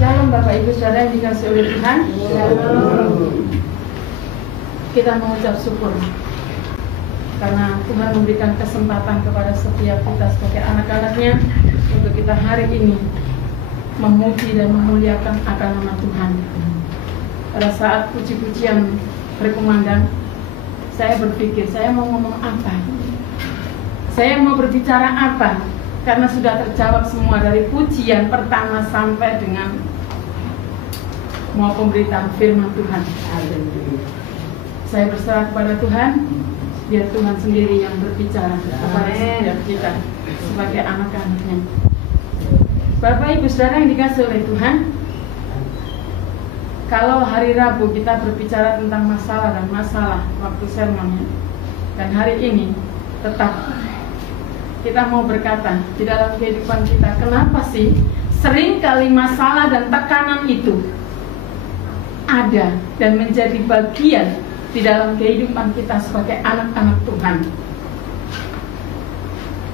Shalom Bapak Ibu Saudara yang dikasihi oleh Tuhan. Kita mengucap syukur karena Tuhan memberikan kesempatan kepada setiap kita sebagai anak-anaknya untuk kita hari ini memuji dan memuliakan akan nama Tuhan. Pada saat puji-pujian berkumandang, saya berpikir saya mau ngomong apa, saya mau berbicara apa, karena sudah terjawab semua dari pujian pertama sampai dengan mau pemberitaan firman Tuhan. Saya berserah kepada Tuhan, biar Tuhan sendiri yang berbicara kepada setiap kita sebagai anak-anaknya. Bapak Ibu Saudara yang dikasihi oleh Tuhan, kalau hari Rabu kita berbicara tentang masalah dan masalah waktu sermonnya, dan hari ini tetap kita mau berkata di dalam kehidupan kita, kenapa sih seringkali masalah dan tekanan itu ada dan menjadi bagian di dalam kehidupan kita sebagai anak-anak Tuhan.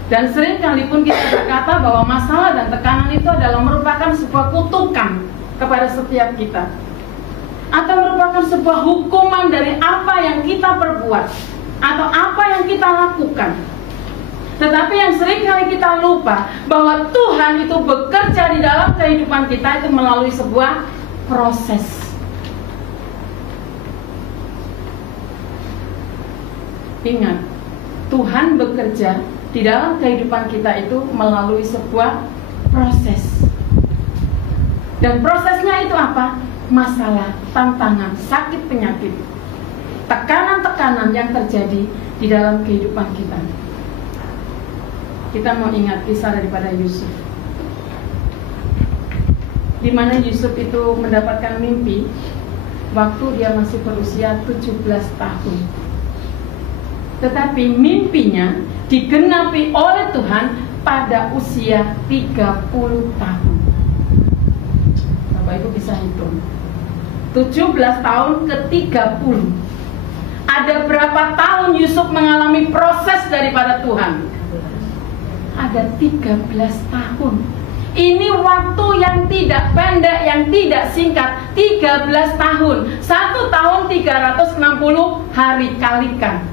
Dan seringkali pun kita berkata bahwa masalah dan tekanan itu adalah merupakan sebuah kutukan kepada setiap kita, atau merupakan sebuah hukuman dari apa yang kita perbuat atau apa yang kita lakukan. Tetapi yang seringkali kita lupa bahwa Tuhan itu bekerja di dalam kehidupan kita itu melalui sebuah proses. Ingat, Tuhan bekerja di dalam kehidupan kita itu melalui sebuah proses. Dan prosesnya itu apa? Masalah, tantangan, sakit, penyakit, tekanan-tekanan yang terjadi di dalam kehidupan kita. Kita mau ingat kisah daripada Yusuf, di mana Yusuf itu mendapatkan mimpi waktu dia masih berusia 17 tahun. Tetapi mimpinya digenapi oleh Tuhan pada usia 30 tahun. Bapak Ibu bisa hitung 17 tahun ke 30. Ada berapa tahun Yusuf mengalami proses daripada Tuhan? Ada 13 tahun. Ini waktu yang tidak pendek, yang tidak singkat. 13 tahun. 1 tahun 360 hari kalikan.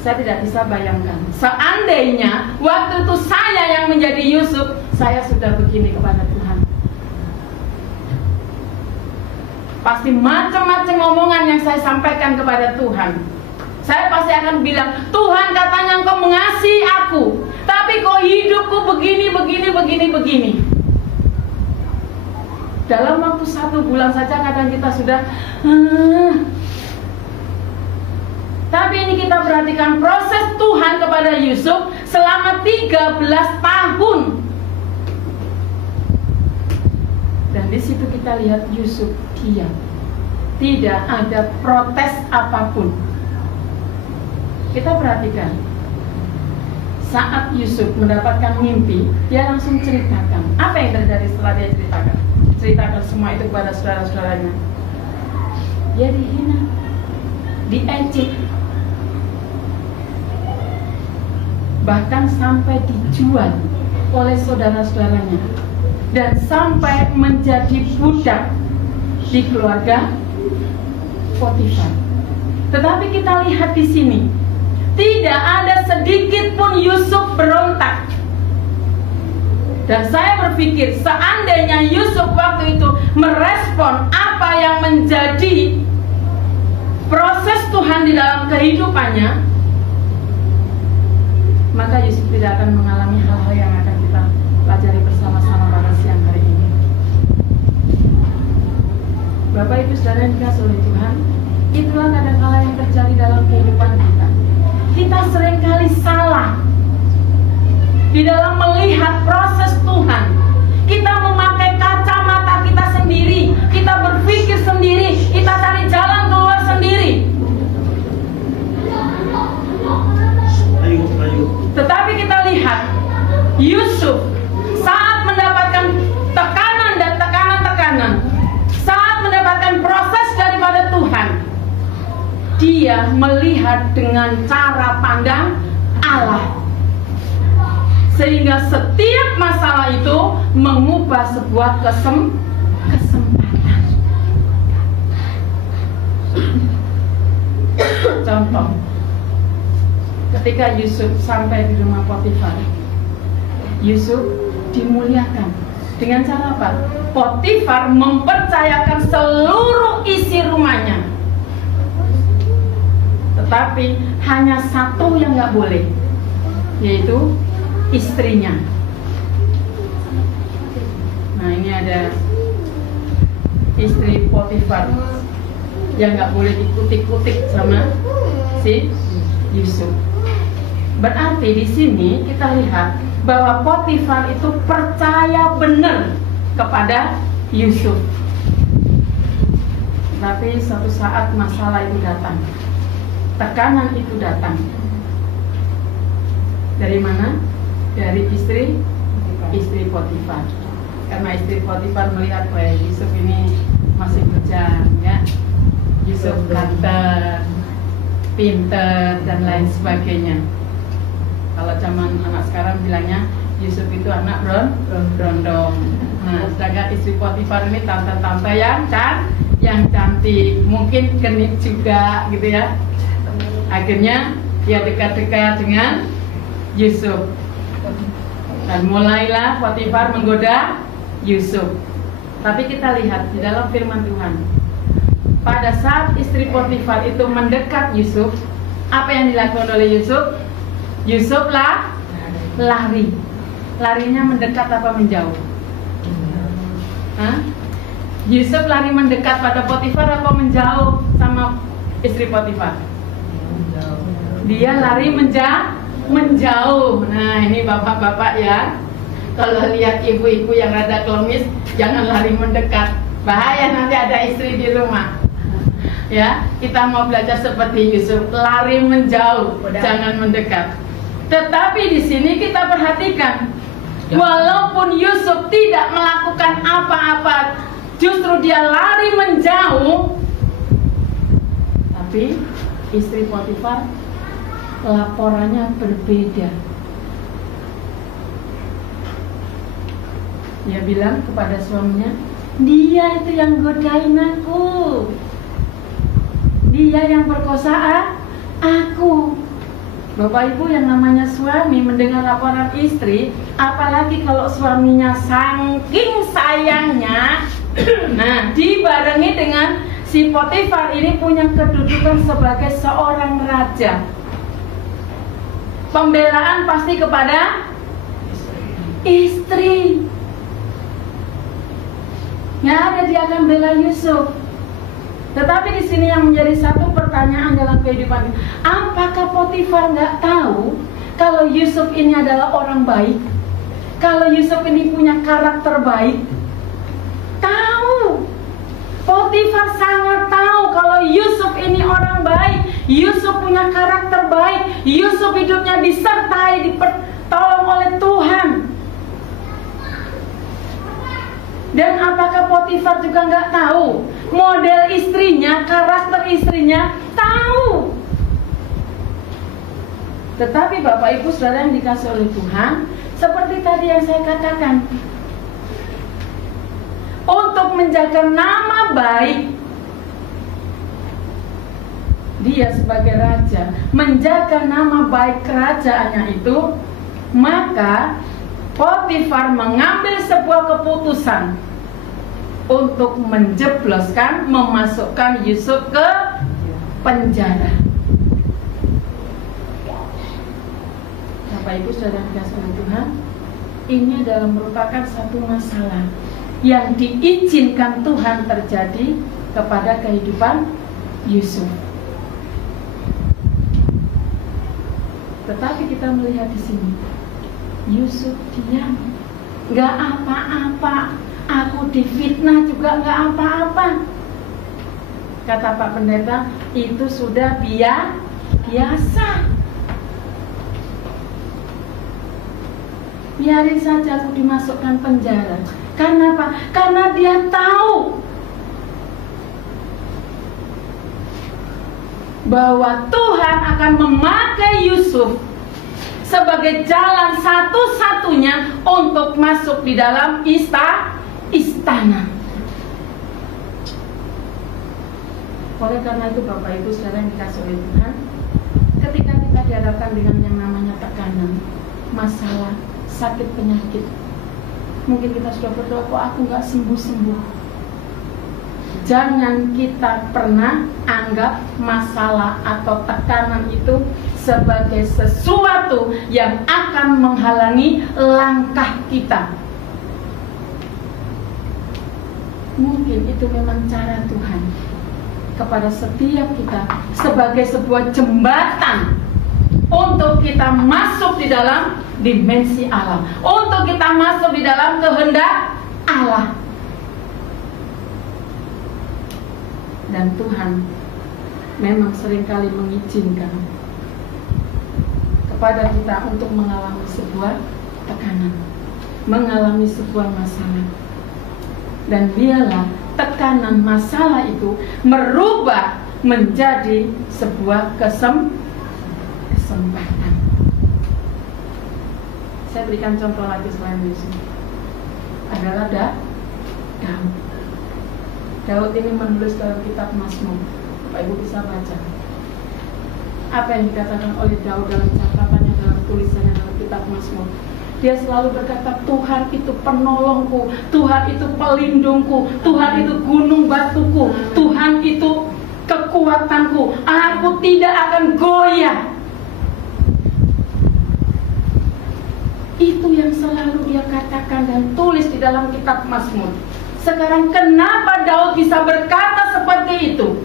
Saya tidak bisa bayangkan, seandainya waktu itu saya yang menjadi Yusuf, saya sudah begini kepada Tuhan. Pasti macam-macam omongan yang saya sampaikan kepada Tuhan. Saya pasti akan bilang, Tuhan katanya Engkau mengasihi aku, tapi kok hidupku begini. Dalam waktu 1 bulan saja kadang kita sudah Tapi ini kita perhatikan proses Tuhan kepada Yusuf selama 13 tahun. Dan di situ kita lihat Yusuf diam. Tidak ada protes apapun. Kita perhatikan, saat Yusuf mendapatkan mimpi, dia langsung ceritakan. Apa yang terjadi setelah dia ceritakan? Ceritakan semua itu kepada saudara-saudaranya. Dia dihina, diejek, bahkan sampai dijual oleh saudara-saudaranya, dan sampai menjadi budak di keluarga Potifar. Tetapi kita lihat di sini, tidak ada sedikit pun Yusuf berontak. Dan saya berpikir, seandainya Yusuf waktu itu merespon apa yang menjadi proses Tuhan di dalam kehidupannya, maka Yusuf tidak akan mengalami hal-hal yang akan kita pelajari bersama-sama pada siang hari ini. Bapak Ibu Saudara yang dikasihi oleh Tuhan, itulah kadang-kala yang terjadi dalam kehidupan kita. Kita seringkali salah di dalam melihat proses Tuhan. Kita memakai kacamata kita sendiri, kita berpikir sendiri, kita cari jalan keluar sendiri. Tetapi kita lihat Yusuf saat mendapatkan tekanan dan tekanan-tekanan, saat mendapatkan proses daripada Tuhan, dia melihat dengan cara pandang Allah. Sehingga setiap masalah itu mengubah sebuah kesempatan. Contoh, ketika Yusuf sampai di rumah Potifar, Yusuf dimuliakan dengan cara apa? Potifar mempercayakan seluruh isi rumahnya, tetapi hanya satu yang nggak boleh, yaitu istrinya. Nah, ini ada istri Potifar yang nggak boleh dikutik-kutik sama si Yusuf. Berarti di sini kita lihat bahwa Potifar itu percaya benar kepada Yusuf. Tapi suatu saat masalah itu datang, tekanan itu datang. Dari mana? Dari istri Potifar. Karena istri Potifar melihat bahwa Yusuf ini masih bujang, ya. Yusuf ganteng, pinter, dan lain sebagainya. Kalau zaman anak sekarang bilangnya Yusuf itu anak berondong. Nah, sedangkan istri Potifar ini tante-tante yang cantik, mungkin genit juga, gitu ya. Akhirnya dia dekat-dekat dengan Yusuf. Dan mulailah Potifar menggoda Yusuf. Tapi kita lihat di dalam firman Tuhan, pada saat istri Potifar itu mendekat Yusuf, apa yang dilakukan oleh Yusuf? Yusuf lari. Larinya mendekat apa menjauh? Hah? Yusuf lari mendekat pada Potifar apa menjauh sama istri Potifar? Dia lari menjauh. Nah, ini bapak-bapak ya, kalau lihat ibu-ibu yang rada klemis, jangan lari mendekat, bahaya nanti ada istri di rumah. Ya, kita mau belajar seperti Yusuf, lari menjauh, jangan mendekat. Tetapi di sini kita perhatikan, walaupun Yusuf tidak melakukan apa-apa, justru dia lari menjauh, tapi istri Potifar laporannya berbeda. Dia bilang kepada suaminya, dia itu yang godain aku, dia yang perkosa aku. Bapak Ibu yang namanya suami mendengar laporan istri, apalagi kalau suaminya saking sayangnya, nah dibarengi dengan si Potifar ini punya kedudukan sebagai seorang raja. Pembelaan pasti kepada istri. Nggak ada dia akan bela Yusuf. Tetapi di sini yang menjadi satu pertanyaan dalam kehidupan, apakah Potifar nggak tahu kalau Yusuf ini adalah orang baik? Kalau Yusuf ini punya karakter baik? Tahu. Potifar sangat tahu kalau Yusuf ini orang baik, Yusuf punya karakter baik, Yusuf hidupnya disertai, dipertolong oleh Tuhan. Dan apakah Potifar juga nggak tahu model istrinya, karakter istrinya? Tahu. Tetapi Bapak Ibu Saudara yang dikasih oleh Tuhan, seperti tadi yang saya katakan, untuk menjaga nama baik dia sebagai raja, menjaga nama baik kerajaannya itu, maka Potifar mengambil sebuah keputusan untuk menjebloskan, memasukkan Yusuf ke penjara. Bapak Ibu Saudara dikasih oleh Tuhan, ini adalah merupakan satu masalah yang diizinkan Tuhan terjadi kepada kehidupan Yusuf. Tetapi kita melihat di sini, Yusuf diam, nggak apa-apa. Aku difitnah juga nggak apa-apa. Kata Pak Pendeta, itu sudah biasa. Biarin saja aku dimasukkan penjara. Karena apa? Karena dia tahu bahwa Tuhan akan memakai Yusuf sebagai jalan satu-satunya untuk masuk di dalam istana. Oleh karena itu Bapak Ibu saudara yang dikasihi oleh Tuhan, ketika kita dihadapkan dengan yang namanya tekanan, masalah, sakit, penyakit, mungkin kita sudah berdoa, kok aku nggak sembuh-sembuh. Jangan kita pernah anggap masalah atau tekanan itu sebagai sesuatu yang akan menghalangi langkah kita. Mungkin itu memang cara Tuhan kepada setiap kita sebagai sebuah jembatan untuk kita masuk di dalam dimensi Allah, untuk kita masuk di dalam kehendak Allah. Dan Tuhan memang seringkali mengizinkan kepada kita untuk mengalami sebuah tekanan, mengalami sebuah masalah. Dan biarlah tekanan masalah itu merubah menjadi sebuah kesempatan. Saya berikan contoh lagi selain itu. Adalah Daud. Daud ini menulis dalam kitab Mazmur. Bapak Ibu bisa baca apa yang dikatakan oleh Daud dalam catatannya, dalam tulisannya dalam kitab Mazmur. Dia selalu berkata, Tuhan itu penolongku, Tuhan itu pelindungku, Tuhan itu gunung batuku, Tuhan itu kekuatanku, aku tidak akan goyah. Itu yang selalu dia katakan dan tulis di dalam kitab Mazmur. Sekarang kenapa Daud bisa berkata seperti itu?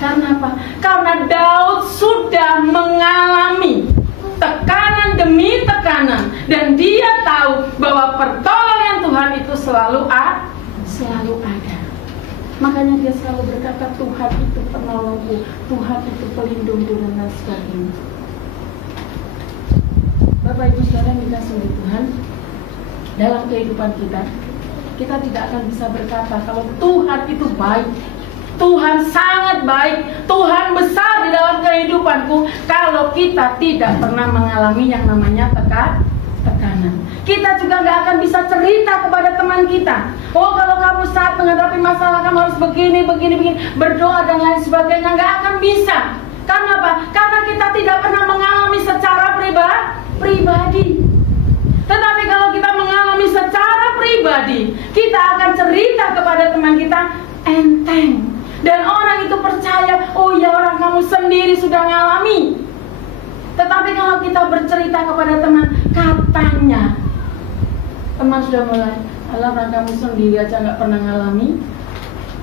Karena apa? Karena Daud sudah mengalami tekanan demi tekanan, dan dia tahu bahwa pertolongan Tuhan itu selalu ada. Makanya dia selalu berkata, Tuhan itu penolongku, Tuhan itu pelindungku, dan lain sebagainya. Bapak Ibu saudara yang dikasihi oleh Tuhan, dalam kehidupan kita tidak akan bisa berkata kalau Tuhan itu baik, Tuhan sangat baik, Tuhan besar di dalam kehidupanku, kalau kita tidak pernah mengalami yang namanya tekanan. Kita juga nggak akan bisa cerita kepada teman kita, oh kalau kamu saat menghadapi masalah kamu harus begini, berdoa dan lain sebagainya. Nggak akan bisa. Karena apa? Karena kita tidak pernah mengalami secara pribadi. Tetapi kalau kita mengalami secara pribadi, kita akan cerita kepada teman kita enteng. Dan orang itu percaya, oh ya orang kamu sendiri sudah ngalami. Tetapi kalau kita bercerita kepada teman, katanya teman sudah mulai, alah orang kamu sendiri aja nggak pernah ngalami.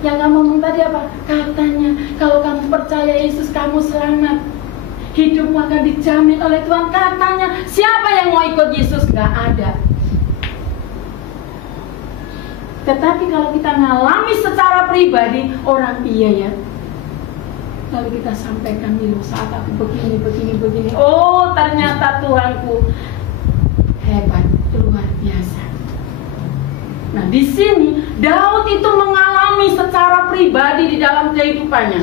Yang kamu ngomong tadi apa? Katanya, kalau kamu percaya Yesus kamu selamat, hidupmu akan dijamin oleh Tuhan. Katanya, siapa yang mau ikut Yesus? Nggak ada. Tetapi kalau kita ngalami secara pribadi, orang iya ya, lalu kita sampaikan dulu saat aku begini. Oh ternyata Tuhanku hebat, luar biasa. Nah di sini Daud itu mengalami secara pribadi di dalam kehidupannya.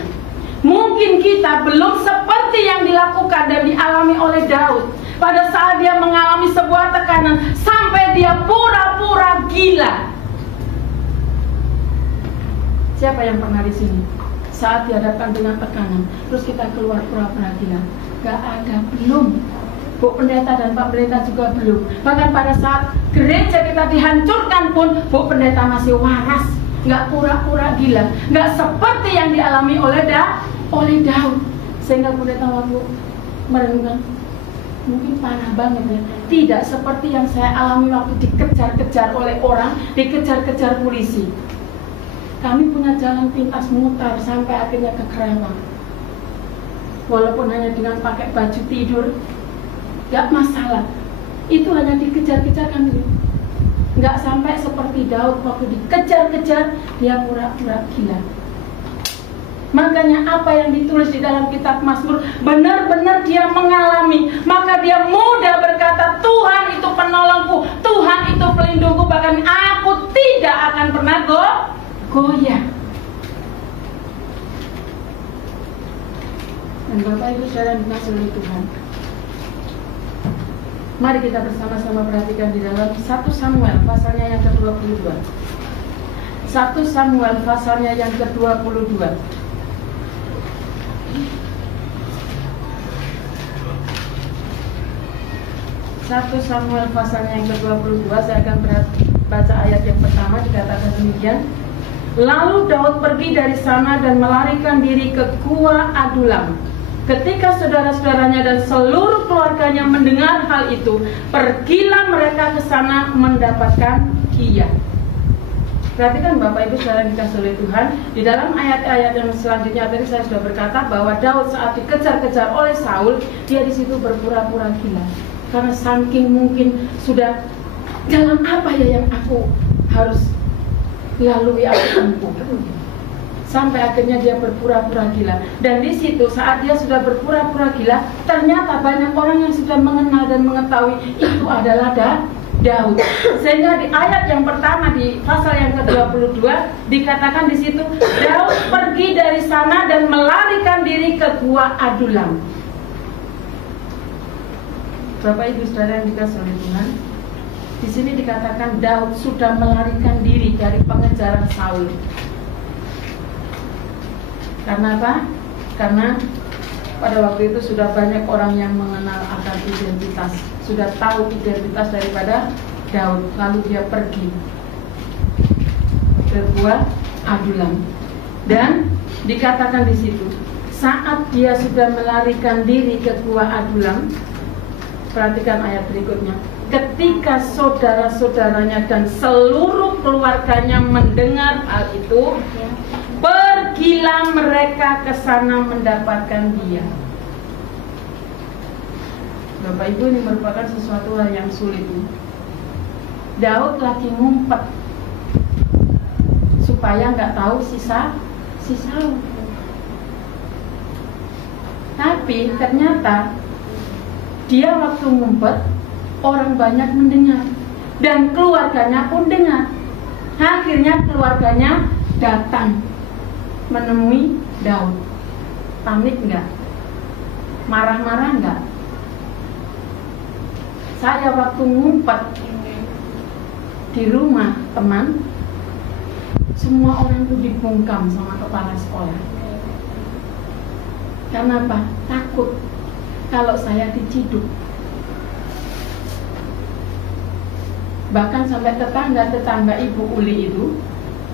Mungkin kita belum seperti yang dilakukan dan dialami oleh Daud pada saat dia mengalami sebuah tekanan sampai dia pura-pura gila. Siapa yang pernah di sini saat dihadapkan dengan tekanan terus kita keluar pura-pura gila? Gak ada, belum. Bu Pendeta dan Pak Pendeta juga belum. Bahkan pada saat gereja kita dihancurkan pun Bu Pendeta masih waras, gak pura-pura gila, gak seperti yang dialami oleh Daud. Sehingga Bu Pendeta waktu merenungkan, mungkin parah banget ya. Tidak seperti yang saya alami waktu dikejar-kejar oleh orang, dikejar-kejar polisi. Kami punya jalan pintas mutar sampai akhirnya ke Kerawang. Walaupun hanya dengan pakai baju tidur, gak masalah. Itu hanya dikejar-kejar kan, gak sampai seperti Daud waktu dikejar-kejar dia pura-pura gila. Makanya apa yang ditulis di dalam kitab Mazmur benar-benar dia mengalami. Maka dia mudah berkata, Tuhan itu penolongku, Tuhan itu pelindungku, bahkan aku tidak akan pernah goyah. Dan Bapak Ibu saudara yang dikasihi oleh Tuhan, Mari kita bersama-sama perhatikan di dalam 1 Samuel pasalnya yang ke-22. 1 Samuel pasalnya yang ke-22. 1 Samuel pasalnya yang ke-22, saya akan baca ayat yang pertama. Dikatakan demikian. Lalu Daud pergi dari sana dan melarikan diri ke Gua Adulam. Ketika saudara-saudaranya dan seluruh keluarganya mendengar hal itu, pergilah mereka ke sana mendapatkan Gia. Perhatikan Bapak Ibu saudara yang dikasihi oleh Tuhan, di dalam ayat-ayat yang selanjutnya tadi saya sudah berkata bahwa Daud saat dikejar-kejar oleh Saul, dia di situ berpura-pura gila. Karena saking mungkin sudah, jalan apa ya yang aku harus lalui atau tempuh. Sampai akhirnya dia berpura-pura gila. Dan di situ saat dia sudah berpura-pura gila, ternyata banyak orang yang sudah mengenal dan mengetahui itu adalah Daud. Sehingga di ayat yang pertama di pasal yang ke-22 dikatakan di situ, Daud pergi dari sana dan melarikan diri ke Gua Adulam. Bapak Ibu saudara yang dikasihi oleh Tuhan, di sini dikatakan Daud sudah melarikan diri dari pengejaran Saul. Karena apa? Karena pada waktu itu sudah banyak orang yang mengenal akan identitas, sudah tahu identitas daripada Daud. Lalu dia pergi ke Gua Adulam. Dan dikatakan di situ, saat dia sudah melarikan diri ke Gua Adulam, perhatikan ayat berikutnya. Ketika saudara-saudaranya dan seluruh keluarganya mendengar hal itu, pergilah mereka ke sana mendapatkan dia. Bapak Ibu, ini merupakan sesuatu hal yang sulit. Daud lagi ngumpet supaya nggak tahu si Saul. Tapi ternyata dia waktu ngumpet, orang banyak mendengar dan keluarganya pun dengar. Akhirnya keluarganya datang menemui Daud. Panik enggak? Marah-marah enggak? Saya waktu ngumpet di rumah teman, semua orang itu dibungkam sama kepala sekolah. Karena apa? Takut kalau saya diciduk. Bahkan sampai tetangga Ibu Uli itu,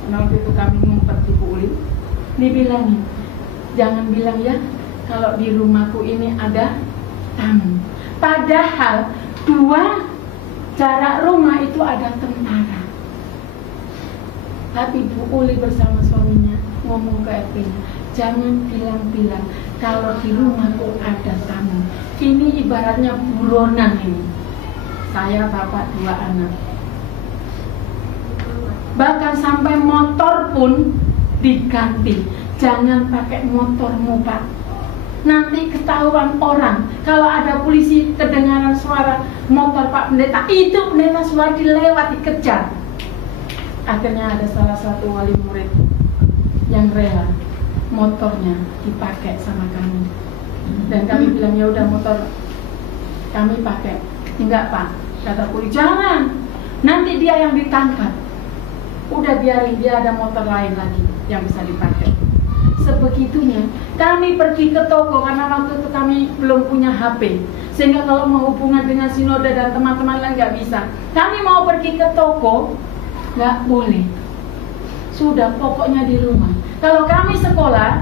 waktu itu kami ngumpet Ibu Uli, dibilangin, jangan bilang ya kalau di rumahku ini ada tamu. Padahal 2 jarak rumah itu ada tentara. Tapi Bu Uli bersama suaminya ngomong ke RT-nya, jangan bilang-bilang kalau di rumahku ada tamu. Ini ibaratnya buronan ini. Saya bapak 2 anak. Bahkan sampai motor pun diganti. Jangan pakai motormu Pak, nanti ketahuan orang. Kalau ada polisi kedengaran suara motor Pak Pendeta, itu pendeta suara dilewat, dikejar. Akhirnya ada salah satu wali murid yang rela motornya dipakai sama kami. Dan kami bilang, ya udah motor kami pakai. Enggak Pak, kata polisi, jangan, nanti dia yang ditangkap. Udah biarin, dia ada motor lain lagi yang bisa dipakai. Sebegitunya kami pergi ke toko, karena waktu itu kami belum punya HP, sehingga kalau mau hubungan dengan sinode dan teman-teman lain nggak bisa. Kami mau pergi ke toko, nggak boleh. Sudah, pokoknya di rumah. Kalau kami sekolah,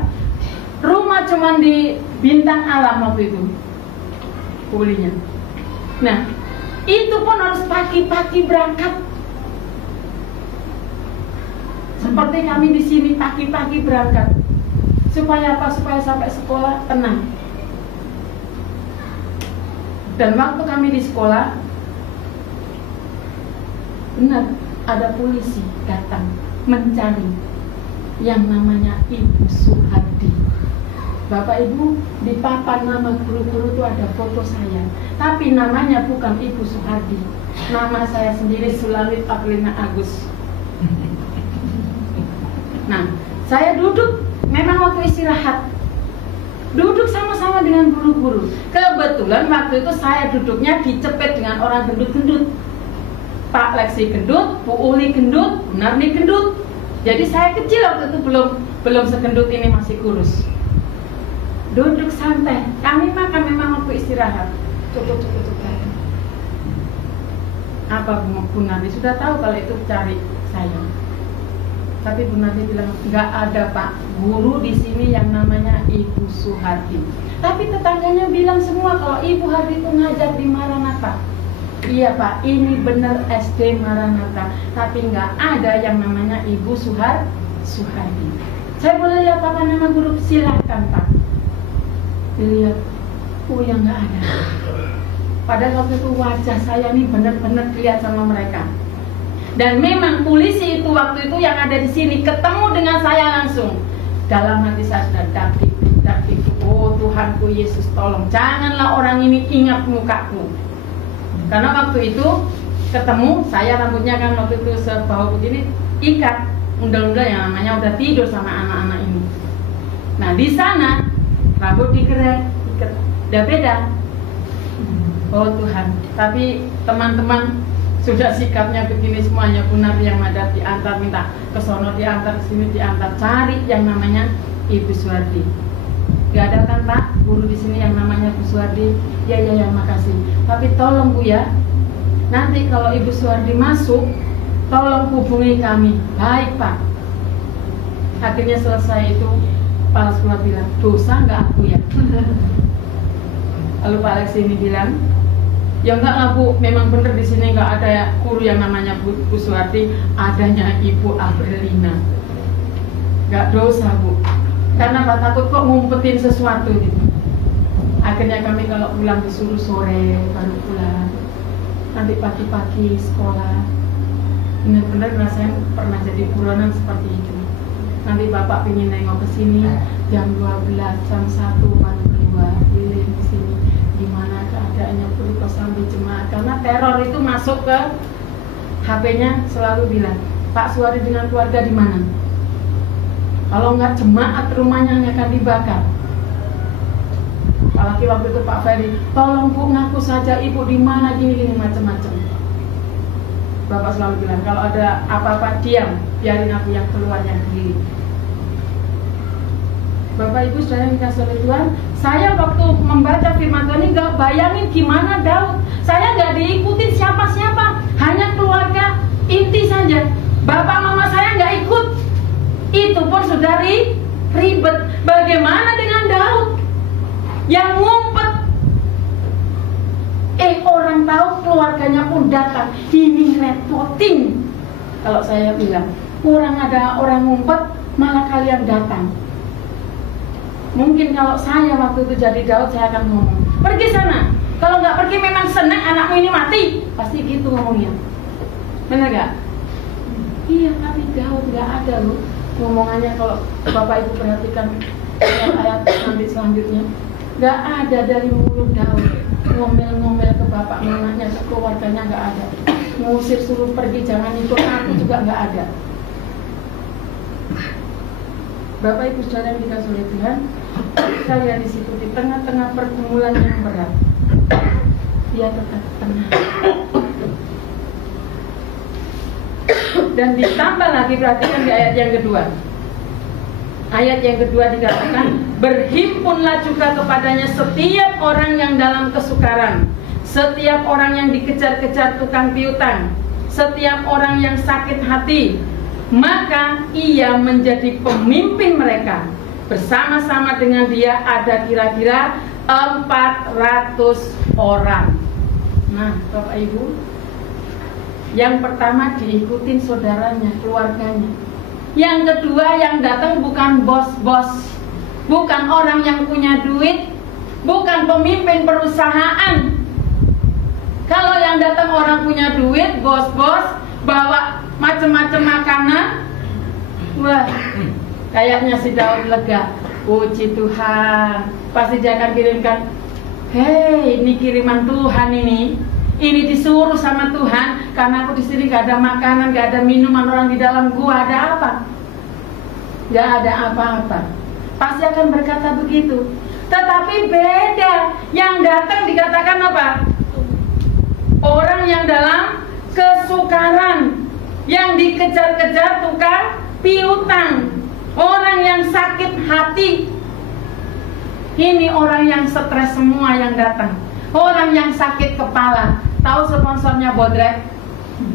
rumah cuman di Bintang Alam waktu itu kuliahnya. Nah, itu pun harus pagi-pagi berangkat. Seperti kami di sini pagi-pagi berangkat. Supaya apa? Supaya sampai sekolah tenang. Dan waktu kami di sekolah, benar ada polisi datang mencari yang namanya Ibu Suhardi. Bapak Ibu, di papan nama guru-guru itu ada foto saya, tapi namanya bukan Ibu Suhardi. Nama saya sendiri Sulamit Aplina Agus. Nah, saya duduk memang waktu istirahat. duduk sama-sama dengan guru-guru. Kebetulan waktu itu saya duduknya dicepet dengan orang gendut-gendut. Pak Lexi gendut, Bu Uli gendut, Bu Narni gendut. Jadi saya kecil waktu itu belum segendut ini, masih kurus. Duduk santai, kami makan memang waktu istirahat. Cukup. Apa Bu Narni sudah tahu kalau itu cari saya. Tapi Bu Narni bilang, nggak ada Pak, guru di sini yang namanya Ibu Suhardi. Tapi tetangganya bilang semua kalau Ibu Hardi itu ngajar di Maranatha. Iya Pak, ini benar SD Maranatha. Tapi nggak ada yang namanya Ibu Suhardi. Saya boleh lihat apa nama guru? Silakan Pak. Dilihat, oh ya nggak ada. Padahal waktu itu wajah saya nih benar-benar dilihat sama mereka. Dan memang polisi itu waktu itu yang ada di sini ketemu dengan saya langsung. Dalam hati saya sudah dakdik. Oh Tuhanku Yesus, tolong janganlah orang ini ingat mukaku. Karena waktu itu ketemu, saya rambutnya kan waktu itu sebahu begini, ikat undel-undel yang namanya udah tidur sama anak-anak ini. Nah di sana rambut dikerek, ikat, udah beda. Oh Tuhan, tapi teman-teman sudah sikapnya begini semuanya. Benar yang ada diantar, minta ke sono diantar, ke sini diantar, cari yang namanya Ibu Suhardi. Gak ada kan Pak guru di sini yang namanya Bu Suhardi? Ya makasih. Tapi tolong Bu ya, nanti kalau Ibu Suhardi masuk, tolong hubungi kami. Baik Pak. Akhirnya selesai itu, kepala sekolah bilang, dosa nggak aku ya? Lalu Pak Alex ini bilang, ya enggak lah Bu, memang benar di sini nggak ada guru yang namanya Bu Suhardi, adanya Ibu Aprilina. Nggak dosa Bu, karena Pak takut kok ngumpetin sesuatu gitu. Akhirnya kami kalau pulang disuruh sore baru pulang, nanti pagi-pagi sekolah. Benar-benar rasanya pernah jadi buronan seperti itu. Nanti Bapak ingin nengok ke sini jam 12, jam 1 baru keluar keliling di sini. Gimana keadaannya Puriko sambil jemaat, karena teror itu masuk ke HP-nya, selalu bilang Pak Suhardi dengan keluarga di mana? Kalau nggak jemaat rumahnya hanya akan dibakar. Apalagi waktu itu Pak Ferry, tolong Bu ngaku saja Ibu di mana, gini-gini macam-macam. Bapak selalu bilang kalau ada apa-apa diam, biarin aku yang keluar yang diri. Bapak Ibu saudara yang dikasihi oleh Tuhan, saya waktu membaca firman Tuhan ini nggak bayangin gimana Daud. Saya nggak diikutin siapa-siapa, hanya keluarga inti saja. Bapak mama saya nggak ikut, itu pun sudah ribet. Bagaimana dengan Daud yang ngumpet? Orang tahu, keluarganya pun datang. Ini repoting. Kalau saya bilang, ada orang ngumpet, malah kalian datang. Mungkin kalau saya waktu itu jadi Daud, saya akan ngomong, pergi sana. Kalau nggak pergi memang senang anakmu ini mati. Pasti gitu ngomongnya. Benar nggak? Iya, tapi Daud nggak ada loh ngomongannya. Kalau Bapak Ibu perhatikan ayat nanti selanjutnya, nggak ada dari mulut Daud ngomel-ngomel ke bapak mamanya, ke keluarganya, nggak ada. Ngusir suruh pergi, jangan ikut aku juga nggak ada. Bapak Ibu saudara yang dikasihi oleh Tuhan, saya di situ di tengah-tengah pergumulan yang berat, dia tetap tenang. Dan ditambah lagi, perhatikan di ayat yang kedua. Ayat yang kedua dikatakan, berhimpunlah juga kepadanya setiap orang yang dalam kesukaran, setiap orang yang dikejar-kejar tukang piutang, setiap orang yang sakit hati, maka ia menjadi pemimpin mereka. Bersama-sama dengan dia ada kira-kira 400 orang. Nah, Bapak Ibu, yang pertama diikutin saudaranya, keluarganya. Yang kedua yang datang bukan bos-bos, bukan orang yang punya duit, bukan pemimpin perusahaan. Kalau yang datang orang punya duit, bos-bos, bawa macam-macam makanan, wah, kayaknya si Daud lega. Puji Tuhan, pasti dia akan kirimkan, hei, ini kiriman Tuhan ini disuruh sama Tuhan, karena aku di sini gak ada makanan, gak ada minuman, orang di dalam gua ada apa? Gak ada apa-apa. Pasti akan berkata begitu. Tetapi beda, yang datang dikatakan apa? Orang yang dalam kesukaran, yang dikejar-kejar tukang piutang, orang yang sakit hati. Ini orang yang stres semua yang datang, orang yang sakit kepala. Tahu sponsornya Bodrek?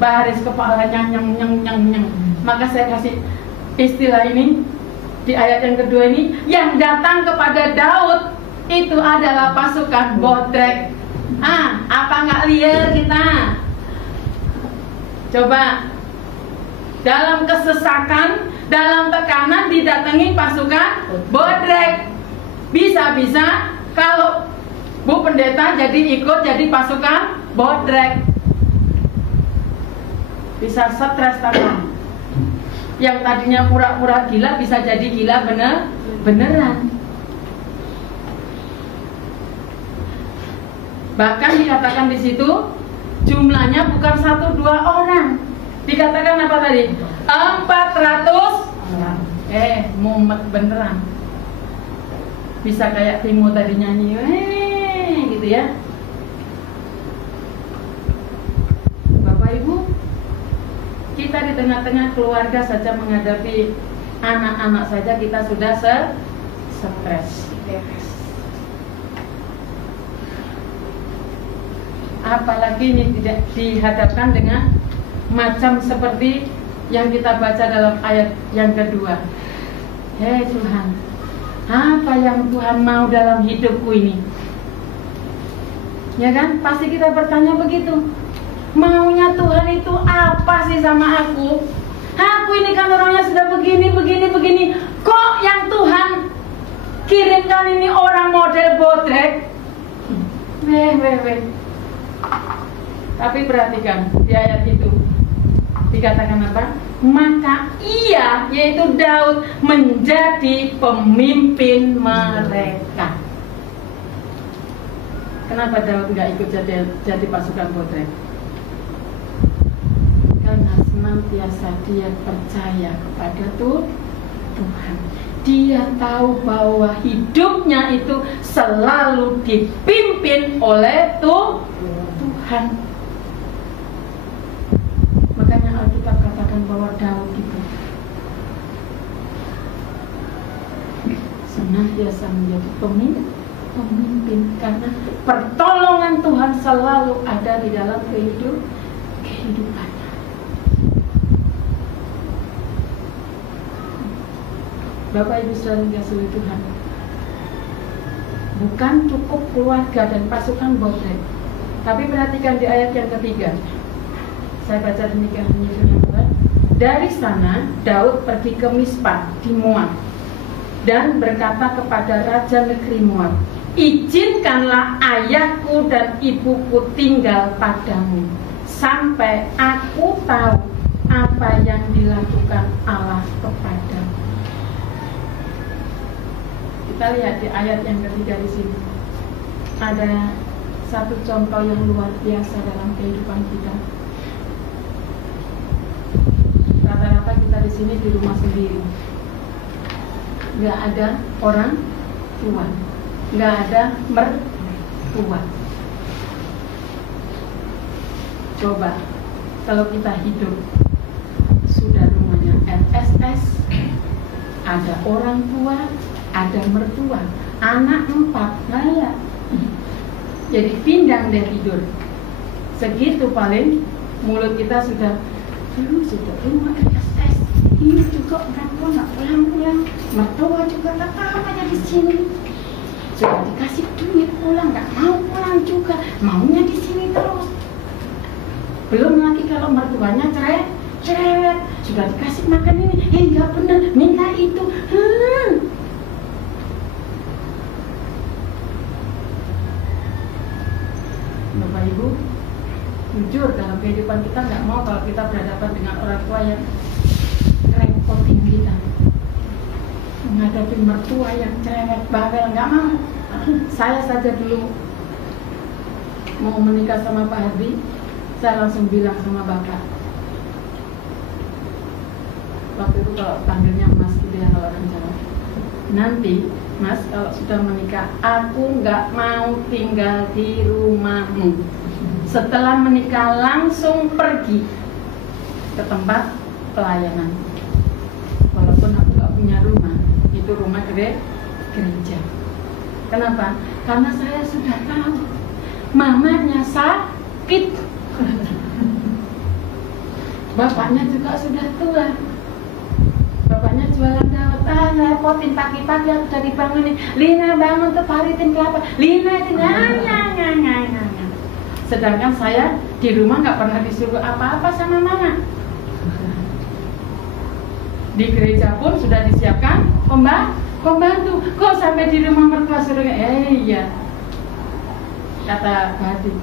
Baris kepalanya nyeng. Maka saya kasih istilah ini di ayat yang kedua ini, yang datang kepada Daud itu adalah pasukan Bodrek. Apa nggak liar kita? Coba, dalam kesesakan, dalam tekanan didatangi pasukan Bodrek. Bisa-bisa kalau Bu Pendeta ikut jadi pasukan Bodrek, bisa stres tanpa. Yang tadinya pura-pura gila bisa jadi gila beneran. Bahkan dikatakan di situ jumlahnya bukan 1-2 orang. Dikatakan apa tadi? 400 orang. Mumet beneran. Bisa kayak Timo tadi nyanyi, gitu ya. Bapak Ibu, kita di tengah-tengah keluarga saja menghadapi anak-anak saja kita sudah stres. Apalagi ini tidak dihadapkan dengan macam seperti yang kita baca dalam ayat yang kedua. Hei Tuhan, apa yang Tuhan mau dalam hidupku ini? Ya kan? Pasti kita bertanya begitu. Maunya Tuhan itu apa sih sama aku? Aku ini kan orangnya sudah begini. Kok yang Tuhan kirimkan ini orang model Bodrek? Tapi perhatikan di ayat itu dikatakan apa? Maka ia, yaitu Daud, menjadi pemimpin mereka. Kenapa Daud nggak ikut jadi pasukan Bodrek? Karena senantiasa dia percaya kepada Tuhan. Dia tahu bahwa hidupnya itu selalu dipimpin oleh Tuhan. Makanya Alkitab katakan bahwa Daud itu senantiasa menjadi pemimpin karena pertolongan Tuhan selalu ada di dalam kehidupannya. Bapak Ibu saudara dikasihi Tuhan, bukan cukup keluarga dan pasukan Bodrek, tapi perhatikan di ayat yang ketiga. Saya baca demikian firman Tuhan. Dari sana Daud pergi ke Mispa di Moab dan berkata kepada raja negeri Moab, izinkanlah ayahku dan ibuku tinggal padamu sampai aku tahu apa yang dilakukan Allah kepadamu. Kita lihat di ayat yang ketiga di sini. Ada satu contoh yang luar biasa dalam kehidupan kita. Rata-rata kita di sini di rumah sendiri. Nggak ada orang tua, nggak ada mertua. Coba kalau kita hidup sudah rumahnya RSS, ada orang tua, ada mertua, anak 4, ya. Jadi pindang deh tidur. Segitu paling mulut kita sudah rumah RSS. Ini juga orang tua nggak pulang-pulang, mertua juga tetap aja di sini. Sudah dikasih duit pulang, nggak mau pulang juga, maunya di sini terus. Belum lagi kalau mertuanya cerewet, sudah dikasih makan ini, nggak benar, minta itu. Bapak Ibu, jujur dalam kehidupan kita nggak mau kalau kita berhadapan dengan orang tua yang repotin kita, menghadapi mertua yang cerewet bawel, nggak mau. Saya saja dulu mau menikah sama Pak Hardi, saya langsung bilang sama bapak. Waktu itu kalau panggilnya Mas gitu ya kalau orang Jawa. nanti Mas kalau sudah menikah, aku nggak mau tinggal di rumahmu. Setelah menikah langsung pergi ke tempat pelayanan. Walaupun aku nggak punya rumah, itu rumah gereja. Kenapa? Karena saya sudah tahu mamanya sakit, bapaknya juga sudah tua. Bapaknya jualan dawet, repotin pagi-pagi aku udah dibangunin. Lina bangun tuh paritin kelapa. Lina itu nyang. Sedangkan saya di rumah nggak pernah disuruh apa-apa sama mama. Di gereja pun sudah disiapkan pembantu. Kok sampai di rumah mertua suruh? Iya. Kata Badi,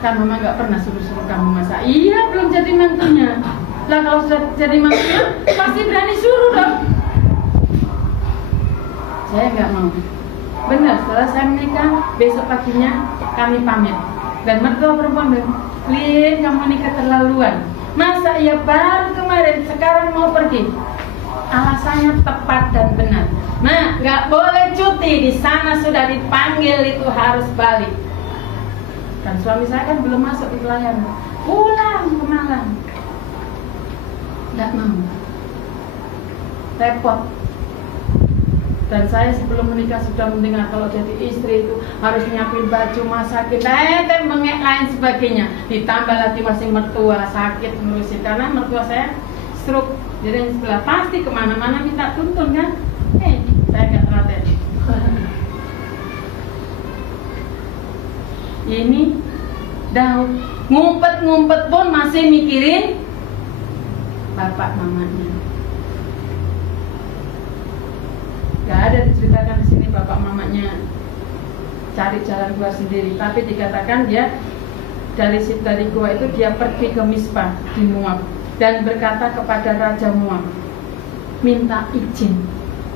kan mama nggak pernah suruh-suruh kamu masak. Iya, belum jadi mantunya. Lah kalau sudah jadi mantunya pasti berani suruh dong. Saya nggak mau. Benar, setelah saya menikah, besok paginya kami pamit. Dan mertua perempuan bilang, Lin, kamu ini keterlaluan. Masa iya baru kemarin, sekarang mau pergi? Alasannya tepat dan benar. Nah, nggak boleh cuti, di sana sudah dipanggil, itu harus balik. Dan suami saya kan belum masuk di pelayanan. Pulang ke Malang. Nggak mau. Repot. Dan saya sebelum menikah sudah mendengar kalau jadi istri itu harus nyiapin baju, masakin, mengek lain sebagainya. Ditambah lagi masih mertua sakit ngurusin, karena mertua saya stroke. Jadi yang sebelah pasti kemana-mana minta tuntun kan. Saya nggak telaten. Ini Daud ngumpet-ngumpet pun masih mikirin bapak mamanya. Gak ada diceritakan di sini bapak mamanya cari jalan keluar sendiri, tapi dikatakan dia dari gua itu dia pergi ke Mispa di Moab dan berkata kepada Raja Moab, minta izin,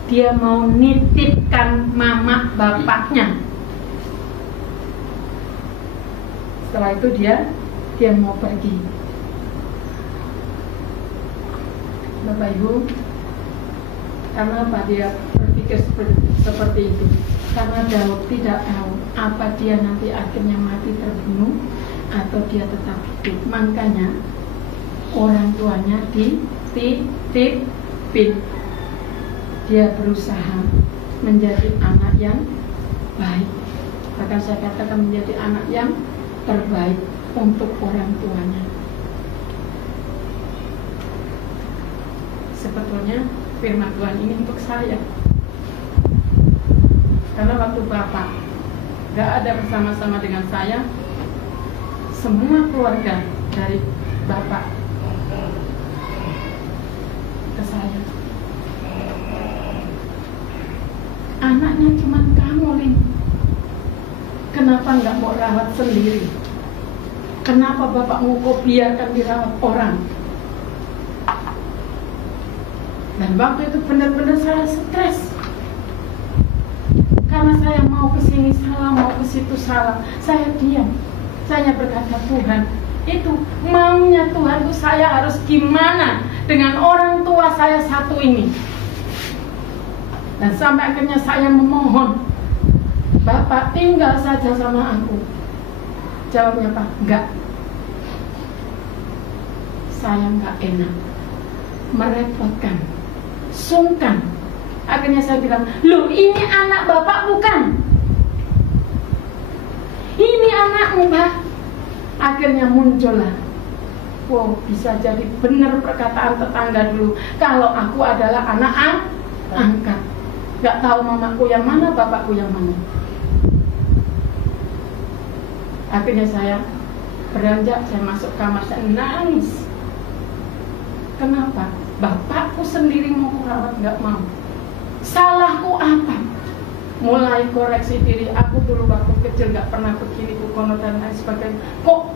dia mau nitipkan mama bapaknya. Setelah itu dia mau pergi. Bapak Ibu, karena apa dia berpikir seperti itu? Karena Daud tidak tahu apa dia nanti akhirnya mati terbunuh atau dia tetap hidup. Makanya orang tuanya dititipin. Dia berusaha menjadi anak yang baik. Bahkan saya katakan menjadi anak yang terbaik untuk orang tuanya. Sebetulnya firman Tuhan ini untuk saya, karena waktu Bapak gak ada bersama-sama dengan saya, semua keluarga dari Bapak ke saya, anaknya cuma kamu, Lin. Kenapa nggak mau rawat sendiri? Kenapa bapakmu kok biarkan dirawat orang? Dan waktu itu benar-benar saya stres. Karena saya mau ke sini salah, mau ke situ salah. Saya diam. Saya berkata, Tuhan, itu maunya Tuhan itu saya harus gimana dengan orang tua saya satu ini. Dan sampai akhirnya saya memohon, Bapak tinggal saja sama aku. Jawabnya Pak, enggak. Saya enggak enak, merepotkan, sungkan. Akhirnya saya bilang, loh ini anak Bapak bukan? Ini anakmu Pak. Akhirnya muncullah, wow, bisa jadi benar perkataan tetangga dulu, kalau aku adalah anak angkat. Gak tahu mamaku yang mana, bapakku yang mana. Akhirnya saya beranjak, saya masuk kamar, saya nangis. Kenapa? Bapakku sendiri mau merawat, gak mau. Salahku apa? Mulai koreksi diri, aku dulu waktu kecil gak pernah begini, bukono dan lain sebagainya. Kok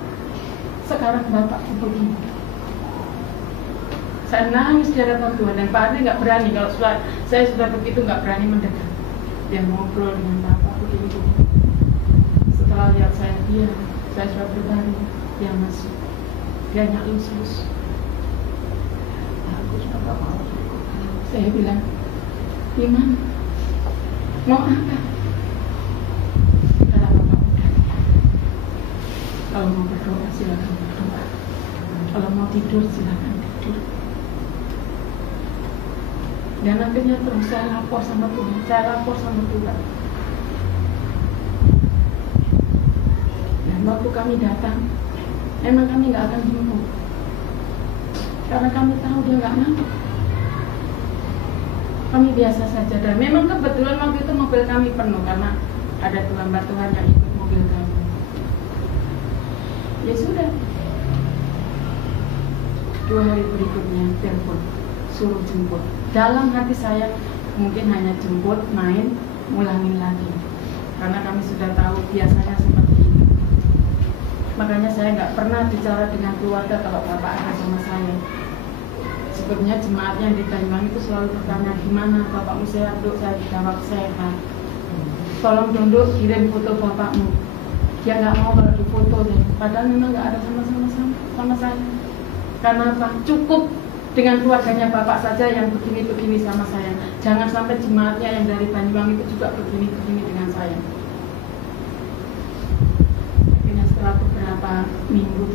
sekarang bapakku begini? Saya nangis di hadapan Tuhan, dan Pak Adi gak berani, kalau saya sudah begitu gak berani mendekat. Dia ngobrol dengan bapak begini. Setelah lihat saya diam, saya sudah berbaring, dia masuk, dia nyalus-lus. Aku sudah gak mau. Saya bilang, gimana? Mau apa? Kalau Bapak udah. Kalau mau berdoa silakan berdoa. Kalau mau tidur silakan tidur. Dan akhirnya terus saya lapor sama Tuhan, Dan waktu kami datang, emang kami nggak akan bingung, karena kami tahu dia nggak mau. Kami biasa saja, dan memang kebetulan waktu itu mobil kami penuh karena ada hamba Tuhan yang ikut mobil kami. Ya sudah. 2 hari berikutnya telepon, suruh jemput. Dalam hati saya mungkin hanya jemput, main, ngulangin lagi, karena kami sudah tahu biasanya seperti itu. Makanya saya nggak pernah bicara dengan keluarga kalau Bapak ada sama saya. Sebetulnya jemaat yang di Banyuwangi itu selalu bertanya, gimana Bapakmu sehat? Duk, saya jawab sehat. Tolong duduk, kirim foto Bapakmu. Dia nggak mau kalau difoto deh. Padahal memang nggak ada sama saya. Karena apa? Cukup dengan keluarganya Bapak saja yang begini-begini sama saya. Jangan sampai jemaatnya yang dari Banyuwangi itu juga begini-begini dengan saya. Akhirnya setelah beberapa minggu,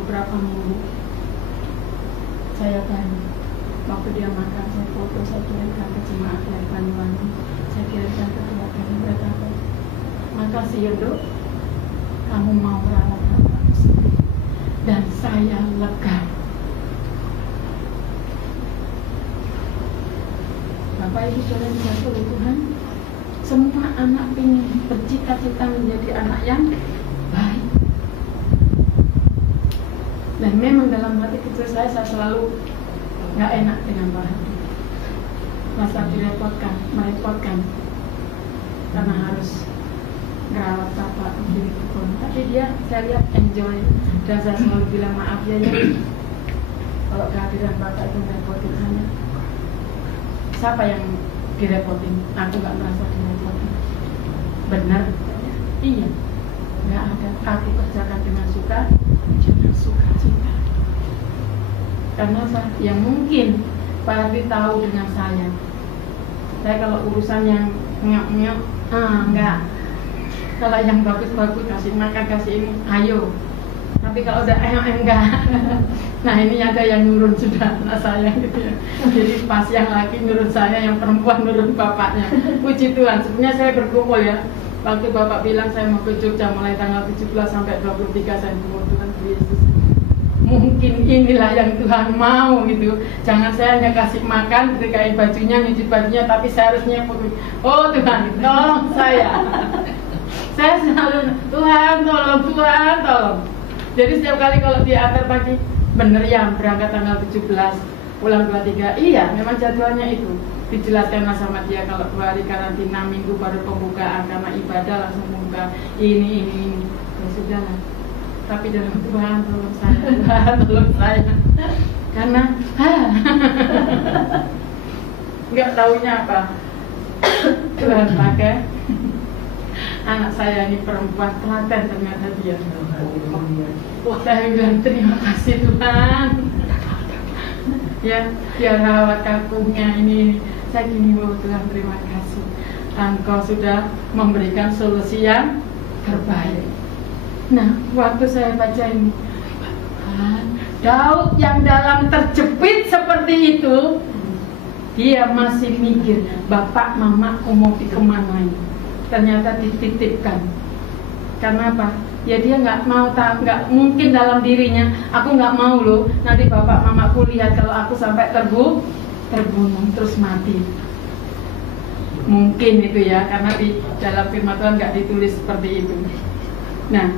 saya tanya. Waktu dia makan, saya foto, saya kirimkan ke jemaat dari Banyuwangi. Saya kirimkan ke keluarganya, mereka apa? Makasih ya Dok, kamu mau merawat Bapakmu sendiri. Dan saya lega. Bapak Ibu Saudara dikasihi oleh Tuhan, semua anak ingin bercita-cita menjadi anak yang baik. Dan memang dalam hati kecil saya selalu nggak enak dengan Pak Hadi, merasa merepotkan karena harus ngerawat Bapak di kebun. Tapi dia, saya lihat enjoy, dan saya selalu bilang maaf ya kalau kehadiran Bapak itu merepotin saya. Siapa yang direpotin? Aku nggak merasa direpotin. Benar? Iya, nggak ada. Aku kerjakan dengan suka cita. Karena yang mungkin Pak Hadi tahu dengan saya kalau urusan yang ngeyok enggak. Kalau yang bagus-bagus kasih makan, kasih ini, ayo. Tapi kalau udah enggak. Nah ini ada yang nurun sudah anak saya gitu ya. Jadi pas yang laki nurun saya, yang perempuan nurun bapaknya. Puji Tuhan, sebenarnya saya berkumpul ya. Waktu Bapak bilang saya mau ke Jogja mulai tanggal 17 sampai 23 saya berkumpul Tuhan Yesus. Mungkin inilah yang Tuhan mau gitu. Jangan saya hanya kasih makan, dikain bajunya, nyuci bajunya, tapi saya harus nyepuk. Oh Tuhan, tolong saya. Saya selalu, Tuhan tolong. Jadi setiap kali kalau dia antar pagi, bener ya berangkat tanggal 17, pulang 23. Iya, memang jadwalnya itu. Dijelaskanlah sama dia kalau 2 hari karantina, minggu baru pembukaan karena ibadah langsung buka ini. Ya sudah lah. Tapi dalam Tuhan tolong saya. Karena nggak taunya apa. Tuhan pakai anak saya ini perempuan telaten ternyata dia. Saya bilang terima kasih Tuhan. Ya, dia rawat kampungnya ini. Saya gini, Tuhan terima kasih. Engkau sudah memberikan solusi yang terbaik. Nah, waktu saya baca ini, Daud yang dalam terjepit seperti itu, dia masih mikir, bapak mamaku mau dikemanain. Ternyata dititipkan. Karena apa? Ya dia nggak mau, nggak mungkin dalam dirinya, aku nggak mau loh, nanti bapak mamaku lihat kalau aku sampai terbunuh terus mati. Mungkin itu ya, karena di dalam firman Tuhan nggak ditulis seperti itu. Nah,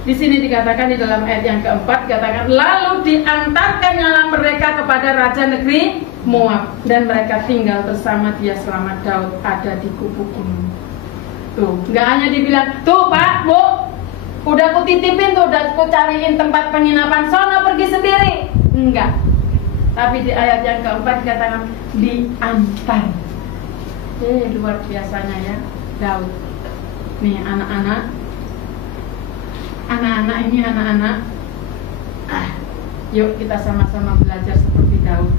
di sini dikatakan di dalam ayat yang keempat, dikatakan lalu diantarkannya mereka kepada raja negeri Moab dan mereka tinggal bersama dia selama Daud ada di kubu gunung. Tuh, nggak hanya dibilang, tuh Pak, Bu, udah aku titipin tuh, udah aku cariin tempat penginapan, sono pergi sendiri. Enggak. Tapi di ayat yang keempat dikatakan diantar. Luar biasanya ya Daud. Nih anak-anak ini yuk kita sama-sama belajar seperti Daud.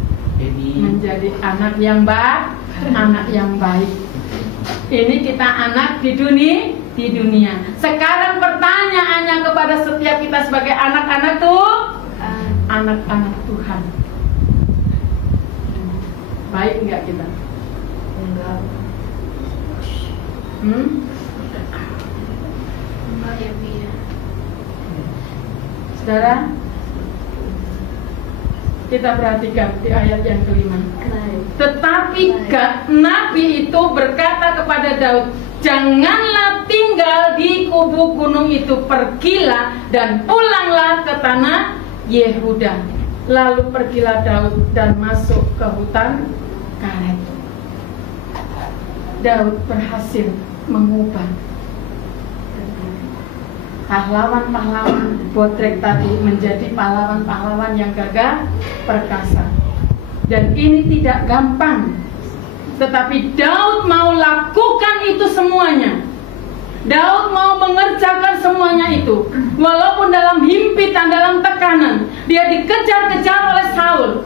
Menjadi anak yang baik. Ini kita anak di dunia. Sekarang pertanyaannya kepada setiap kita sebagai anak-anak anak-anak Tuhan. Baik enggak kita? Enggak. Enggak ya, Bi. Saudara, kita perhatikan di ayat yang kelima. Tetapi Nabi itu berkata kepada Daud, janganlah tinggal di kubu gunung itu, pergilah dan pulanglah ke tanah Yehuda. Lalu pergilah Daud dan masuk ke hutan karet. Daud berhasil mengubah pahlawan-pahlawan botrek tadi menjadi pahlawan-pahlawan yang gagah perkasa. Dan ini tidak gampang, tetapi Daud mau lakukan itu semuanya. Daud mau mengerjakan semuanya itu, walaupun dalam himpitan, dalam tekanan. Dia dikejar-kejar oleh Saul.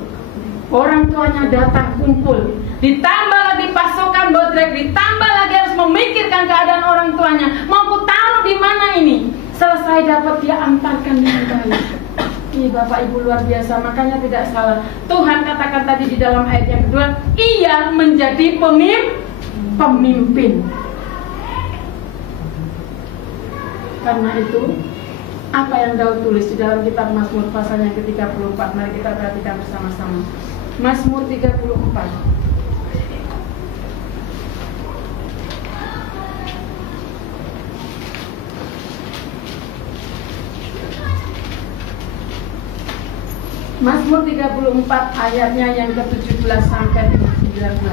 Orang tuanya datang kumpul, ditambah lagi pasukan botrek, ditambah lagi harus memikirkan keadaan orang tuanya. Mau ku taruh di mana ini? Selesai dapat dia antarkan dengan baik. Ih, Bapak Ibu luar biasa, makanya tidak salah. Tuhan katakan tadi di dalam ayat yang kedua, ia menjadi pemimpin. Karena itu, apa yang Daud tulis di dalam kitab Mazmur pasal yang ke-34, mari kita perhatikan bersama-sama. Mazmur 34. Mazmur 34 ayatnya yang ke-17 sampai 19.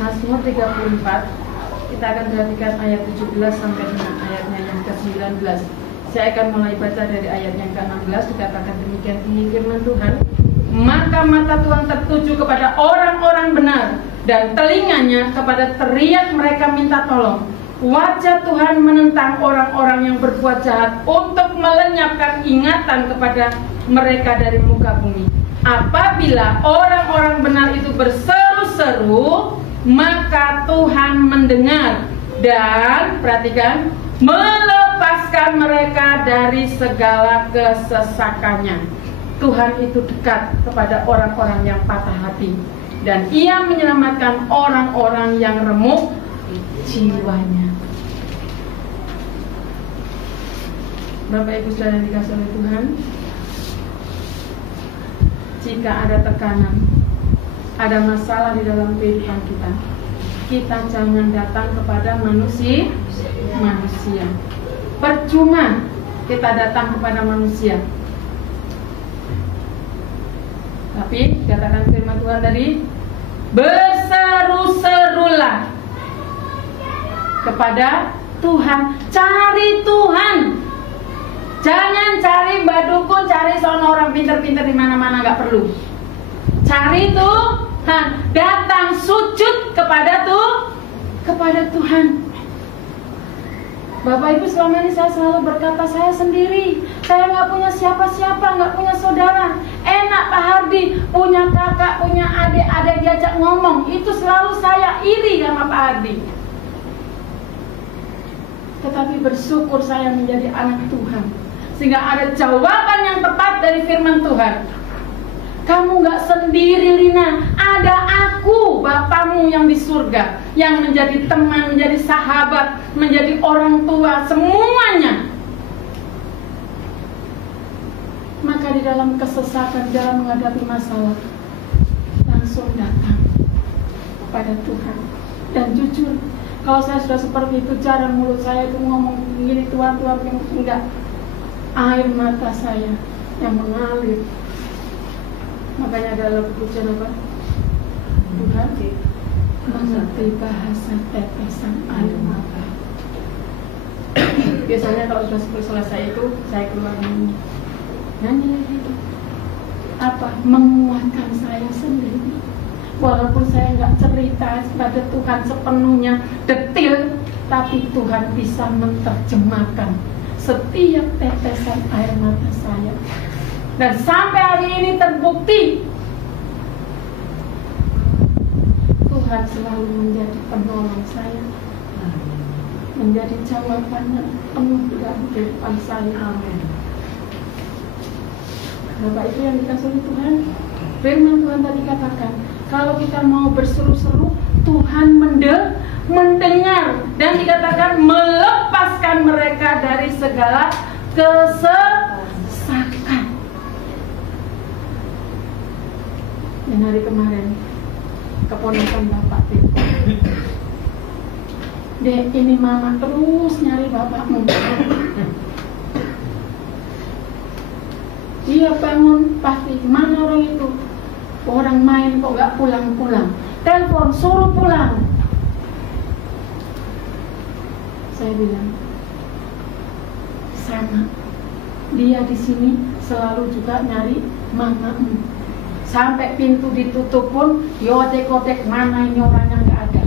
Mazmur 34, kita akan perhatikan ayat 17 sampai dengan ayatnya yang ke-19. Saya akan mulai baca dari ayat yang ke-16. Dikatakan demikian ini firman Tuhan. Maka mata Tuhan tertuju kepada orang-orang benar, dan telinganya kepada teriak mereka minta tolong. Wajah Tuhan menentang orang-orang yang berbuat jahat untuk melenyapkan ingatan kepada mereka dari muka bumi. Apabila orang-orang benar itu berseru-seru, maka Tuhan mendengar dan, perhatikan, melepaskan mereka dari segala kesesakannya. Tuhan itu dekat kepada orang-orang yang patah hati, dan ia menyelamatkan orang-orang yang remuk jiwanya. Bapak Ibu Saudara yang dikasihi oleh Tuhan, jika ada tekanan, ada masalah di dalam kehidupan kita, kita jangan datang kepada manusia. Percuma kita datang kepada manusia. Tapi katakan firman Tuhan tadi, berseru-serulah kepada Tuhan, cari Tuhan. Jangan cari Mbak Dukun, cari sono orang pinter-pinter di mana-mana, nggak perlu. Cari Tuhan, datang sujud kepada Tuhan. Bapak Ibu, selama ini saya selalu berkata saya sendiri, saya nggak punya siapa-siapa, nggak punya saudara. Enak Pak Hardi, punya kakak, punya adik, ada diajak ngomong. Itu selalu saya iri sama Pak Hardi. Tetapi bersyukur saya menjadi anak Tuhan, sehingga ada jawaban yang tepat dari firman Tuhan. Kamu gak sendiri, Lina. Ada aku, Bapamu yang di surga, yang menjadi teman, menjadi sahabat, menjadi orang tua, semuanya. Maka di dalam kesesakan, dalam menghadapi masalah, langsung datang kepada Tuhan. Dan jujur, kalau saya sudah seperti itu, jarang mulut saya itu ngomong begini, Tuhan, enggak. Air mata saya yang mengalir. Makanya ada pujian apa? Tuhan mengerti bahasa tetesan air mata. Biasanya kalau sudah selesai itu, saya keluar nyanyi lagi itu. Apa? Menguatkan saya sendiri. Walaupun saya nggak cerita kepada Tuhan sepenuhnya detil, tapi Tuhan bisa menerjemahkan setiap tetesan air mata saya. Dan sampai hari ini terbukti Tuhan selalu menjadi penolong saya, menjadi jawabannya penuh dalam kehidupan saya. Amin. Bapak itu yang dikasih oleh Tuhan. Firman Tuhan tadi katakan, kalau kita mau berseru-seru, Tuhan mendengar, dan dikatakan melepaskan mereka dari segala kesesakan. Dan hari kemarin keponakan Bapak Tito, Dek, ini mama terus nyari bapakmu. Dia bangun pasti, mana orang itu? Orang main kok gak pulang-pulang. Telepon, suruh pulang. Saya bilang, sama. Dia di sini selalu juga nyari mamamu. Sampai pintu ditutup pun, yotek-yotek, mana ini orangnya nggak ada.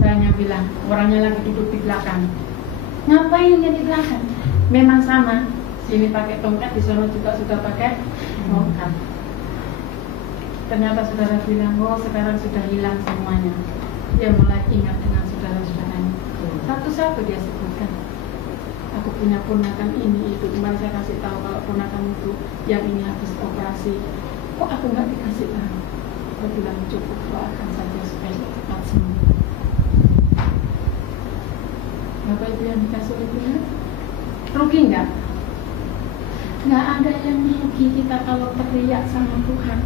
Saya bilang, orangnya lagi duduk di belakang. Ngapain dia di belakang? Memang sama. Sini pakai tongkat, di sana juga sudah pakai tongkat. Ternyata saudara bilang, oh sekarang sudah hilang semuanya. Dia mulai ingat dengan saudara-saudaranya. Satu-satu dia sebutkan. Aku punya ponakan ini itu. Kemarin saya kasih tahu kalau ponakan itu yang ini habis operasi. Kok aku nggak dikasih tahu? Aku bilang cukup, doakan saja supaya cepat sembuh. Bapak Ibu yang dikasih oleh Tuhan, rugi nggak? Nggak ada yang rugi kita kalau teriak sama Tuhan,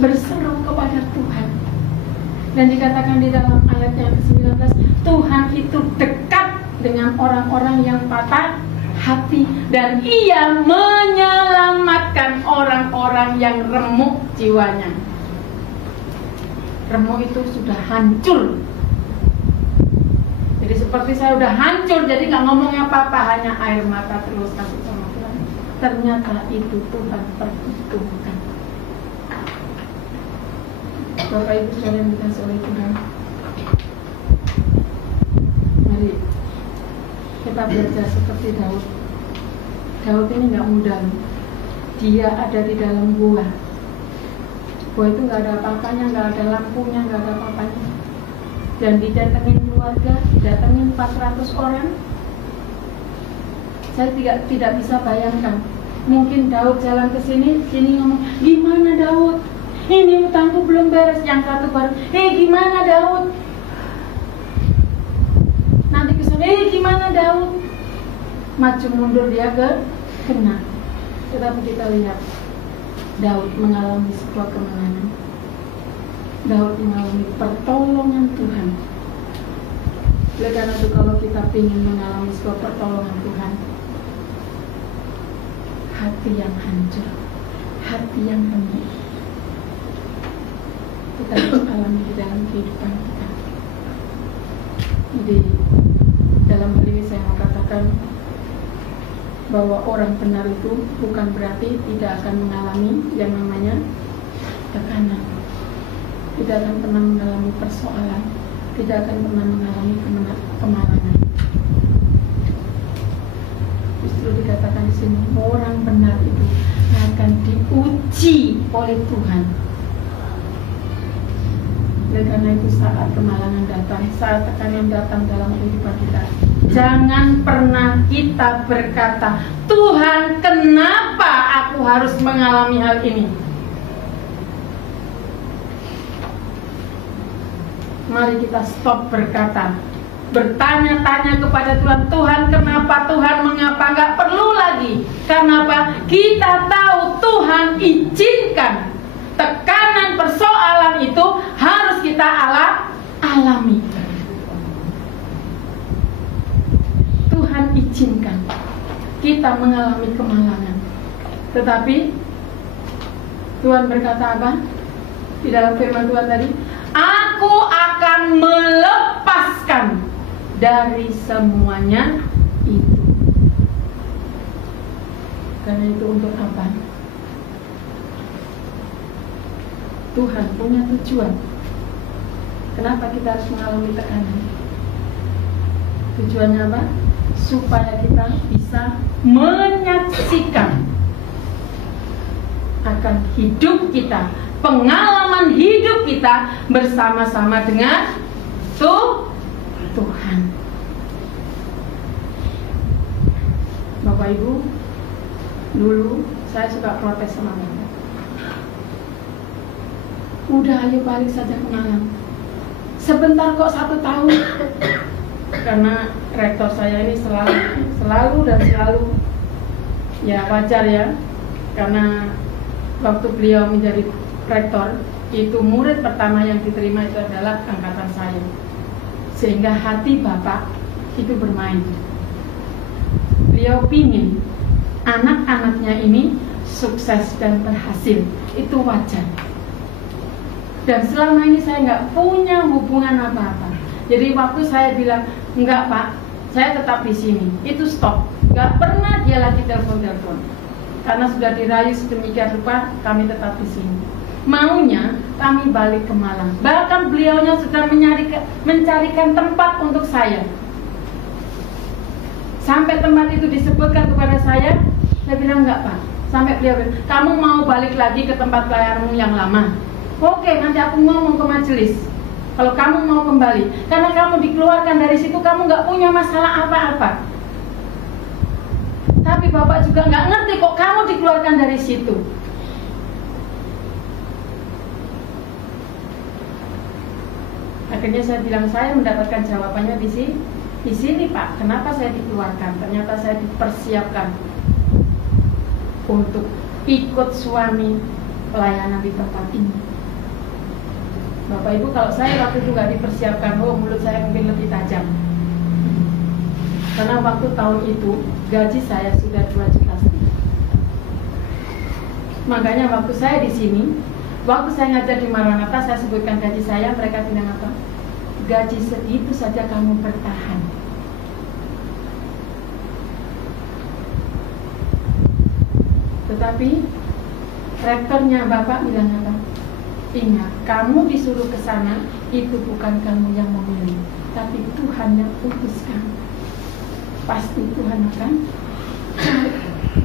berseru kepada Tuhan. Dan dikatakan di dalam ayat yang ke-19, Tuhan itu dekat dengan orang-orang yang patah hati, dan Ia menyelamatkan orang-orang yang remuk jiwanya. Remuk itu sudah hancur. Jadi seperti saya udah hancur, jadi nggak ngomongnya apa-apa, hanya air mata terus kasih sama Tuhan. Ternyata itu Tuhan perhitungkan. Bapak Ibu sekalian dikasih oleh Tuhan, mari kita belajar seperti Daud. Daud ini nggak mudah. Dia ada di dalam gua. Gua itu nggak ada apa-apanya, nggak ada lampunya, nggak ada apa-apanya. Dan didatengin keluarga, didatengin 400 orang. Saya tidak bisa bayangkan. Mungkin Daud jalan ke sini ngomong, gimana Daud? Ini utangku belum beres. Yang satu baru, gimana Daud? Nanti kesana, gimana Daud? Maju mundur dia kena. Tetapi kita lihat, Daud mengalami sebuah kemenangan. Daud mengalami pertolongan Tuhan. Oleh karena itu, kalau kita ingin mengalami sebuah pertolongan Tuhan, hati yang hancur, hati yang remuk, kita harus alami di dalam kehidupan kita. Jadi dalam hal ini saya mau katakan bahwa orang benar itu bukan berarti tidak akan mengalami yang namanya tekanan, tidak akan pernah mengalami persoalan, tidak akan pernah mengalami kemalangan. Justru dikatakan di sini, orang benar itu akan diuji oleh Tuhan. Dan karena itu saat kemalangan datang, saat tekanan datang dalam kehidupan kita, jangan pernah kita berkata, Tuhan, kenapa aku harus mengalami hal ini? Mari kita stop berkata, bertanya-tanya kepada Tuhan, Tuhan kenapa, Tuhan mengapa, nggak perlu lagi. Kenapa? Kita tahu Tuhan izinkan tekanan persoalan itu harus kita alami. Tuhan izinkan kita mengalami kemalangan. Tetapi Tuhan berkata apa? Di dalam firman Tuhan tadi, aku akan melepaskan dari semuanya itu. Karena itu untuk apa? Tuhan punya tujuan. Kenapa kita harus mengalami tekanan? Tujuannya apa? Supaya kita bisa menyaksikan akan hidup kita, pengalaman hidup kita bersama-sama dengan Tuhan. Bapak Ibu, dulu saya suka protes sama mereka. Udah, ayo balik saja ke Malang. Sebentar kok 1 tahun. Karena rektor saya ini selalu ya wajar ya. Karena waktu beliau menjadi rektor, itu murid pertama yang diterima itu adalah angkatan saya. Sehingga hati Bapak itu bermain. Beliau pingin anak-anaknya ini sukses dan berhasil. Itu wajar. Dan selama ini saya nggak punya hubungan apa-apa. Jadi waktu saya bilang, enggak Pak, saya tetap di sini, itu stop. Nggak pernah dia lagi telepon-telepon. Karena sudah dirayu sedemikian rupa, kami tetap di sini. Maunya kami balik ke Malang. Bahkan beliaunya sudah mencarikan tempat untuk saya. Sampai tempat itu disebutkan kepada saya bilang enggak Pak. Sampai beliau bilang, kamu mau balik lagi ke tempat pelayananmu yang lama? Oke, nanti aku ngomong ke majelis. Kalau kamu mau kembali, karena kamu dikeluarkan dari situ, kamu nggak punya masalah apa-apa. Tapi Bapak juga nggak ngerti kok kamu dikeluarkan dari situ. Akhirnya saya bilang, saya mendapatkan jawabannya di sini Pak. Kenapa saya dikeluarkan? Ternyata saya dipersiapkan untuk ikut suami pelayanan di tempat ini. Bapak Ibu, kalau saya waktu itu nggak dipersiapkan, mulut saya mungkin lebih tajam. Karena waktu tahun itu gaji saya sudah 2,5 juta. Makanya waktu saya di sini, waktu saya ngajar di Maranatha, saya sebutkan gaji saya, mereka bilang apa? Gaji segitu saja kamu bertahan. Tetapi rektornya Bapak bilang apa? Ingat, kamu disuruh ke sana, itu bukan kamu yang memilih, tapi Tuhan yang putuskan. Pasti Tuhan akan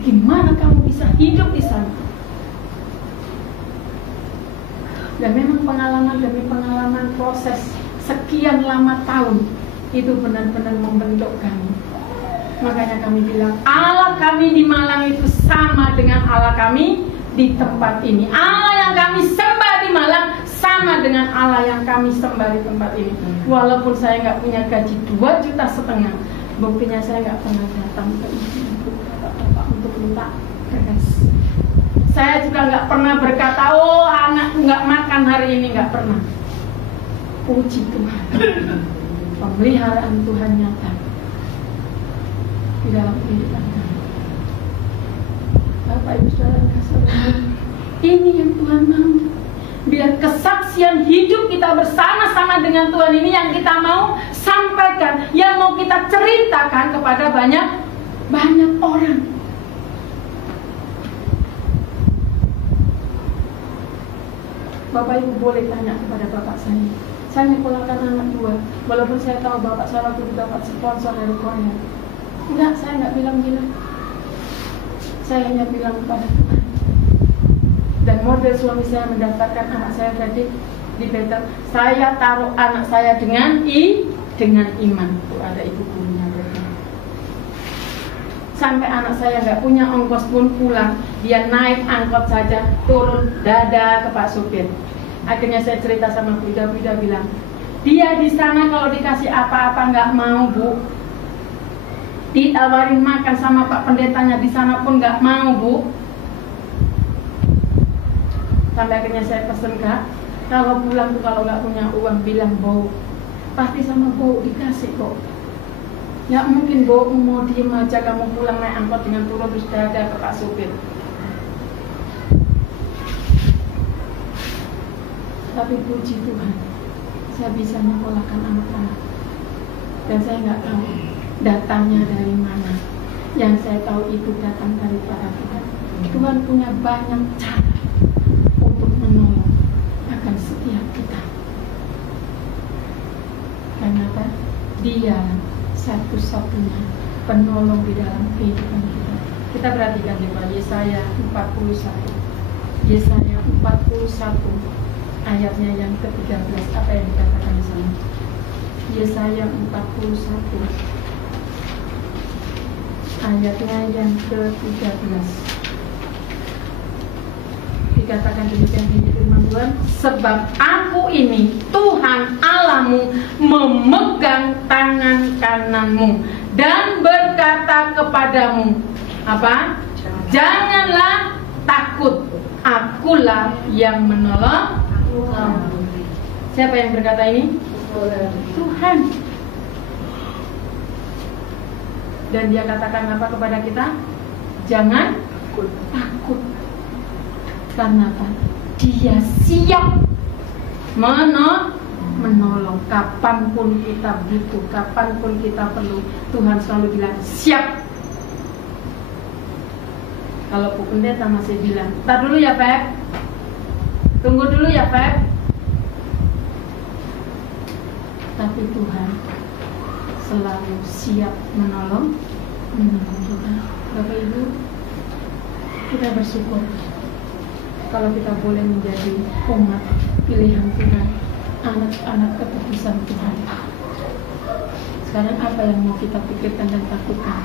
gimana kamu bisa hidup di sana. Dan memang pengalaman demi pengalaman, proses sekian lama tahun itu benar-benar membentuk kami. Makanya kami bilang, Allah kami di Malang itu sama dengan Allah kami di tempat ini. Allah yang kami sembah di Malang sama dengan Allah yang kami sembah di tempat ini. Walaupun saya nggak punya gaji 2,5 juta, buktinya saya nggak pernah datang ke ibu bapak untuk minta beres. Saya juga nggak pernah berkata, oh anakku nggak makan hari ini, nggak pernah. Puji Tuhan, pemeliharaan Tuhan nyata di dalam kehidupan kami. Bapak Ibu Saudara kasih, ini yang Tuhan mau. Biar kesaksian hidup kita bersama-sama dengan Tuhan ini yang kita mau sampaikan, yang mau kita ceritakan kepada banyak orang. Bapak Ibu boleh tanya kepada bapak saya. Saya nyekolahkan anak 2, walaupun saya tahu bapak saya waktu itu dapat sponsor dari Korea. Enggak, saya nggak bilang gila. Saya hanya bilang kepada Tuhan. Dan model suami saya mendaftarkan anak saya tadi di Betel, saya taruh anak saya dengan iman. Tuh ada ibu gurunya. Sampai anak saya nggak punya ongkos pun pulang, dia naik angkot saja, turun dada ke Pak supir. Akhirnya saya cerita sama Bu Ida bilang, dia di sana kalau dikasih apa-apa nggak mau Bu. Ditawarin makan sama Pak pendetanya di sana pun nggak mau Bu. Sampai akhirnya saya pesen, Kak, kalau pulang tuh kalau nggak punya uang bilang bau, pasti sama bau dikasih kok. Ya mungkin bau mau diem aja kamu pulang naik angkot dengan turun terus dada ke Pak supir. Tapi puji Tuhan, saya bisa menyekolahkan anak-anak. Dan saya nggak tahu datangnya dari mana. Yang saya tahu itu datang daripada Tuhan. Tuhan punya banyak cara untuk menolong akan setiap kita. Karena Dia satu-satunya penolong di dalam kehidupan kita. Kita perhatikan di Yesaya 41. Yesaya 41 ayatnya yang ke-13, apa yang dikatakan di sana? Yesaya 41 ayatnya yang ke-13. Dikatakan demikian di firman Tuhan, sebab aku ini Tuhan Allahmu memegang tangan kananmu dan berkata kepadamu, apa? Janganlah takut, akulah yang menolong kamu. Siapa yang berkata ini? Tuhan. Dan dia katakan apa kepada kita? Jangan takut. Karena apa? Dia siap menolong. Kapanpun kita butuh, kapanpun kita perlu, Tuhan selalu bilang siap. Kalau Bu Pendeta masih bilang, "Tar dulu ya Pep, tunggu dulu ya Pep." Tapi Tuhan selalu siap menolong kita. Bapak Ibu, kita bersyukur kalau kita boleh menjadi umat pilihan Tuhan, anak-anak keputusan Tuhan. Sekarang apa yang mau kita pikirkan dan takutkan?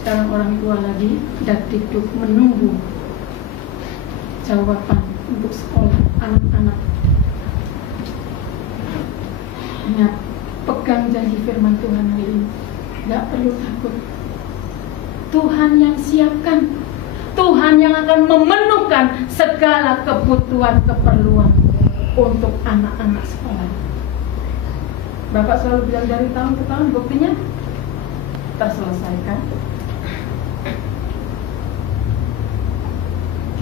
Sekarang orang tua lagi dikduk menunggu jawaban untuk sekolah anak-anak. Ingat, pegang janji firman Tuhan hari ini. Gak perlu takut. Tuhan yang siapkan. Tuhan yang akan memenuhkan segala kebutuhan keperluan untuk anak-anak sekolah. Bapak selalu bilang dari tahun ke tahun, buktinya terselesaikan.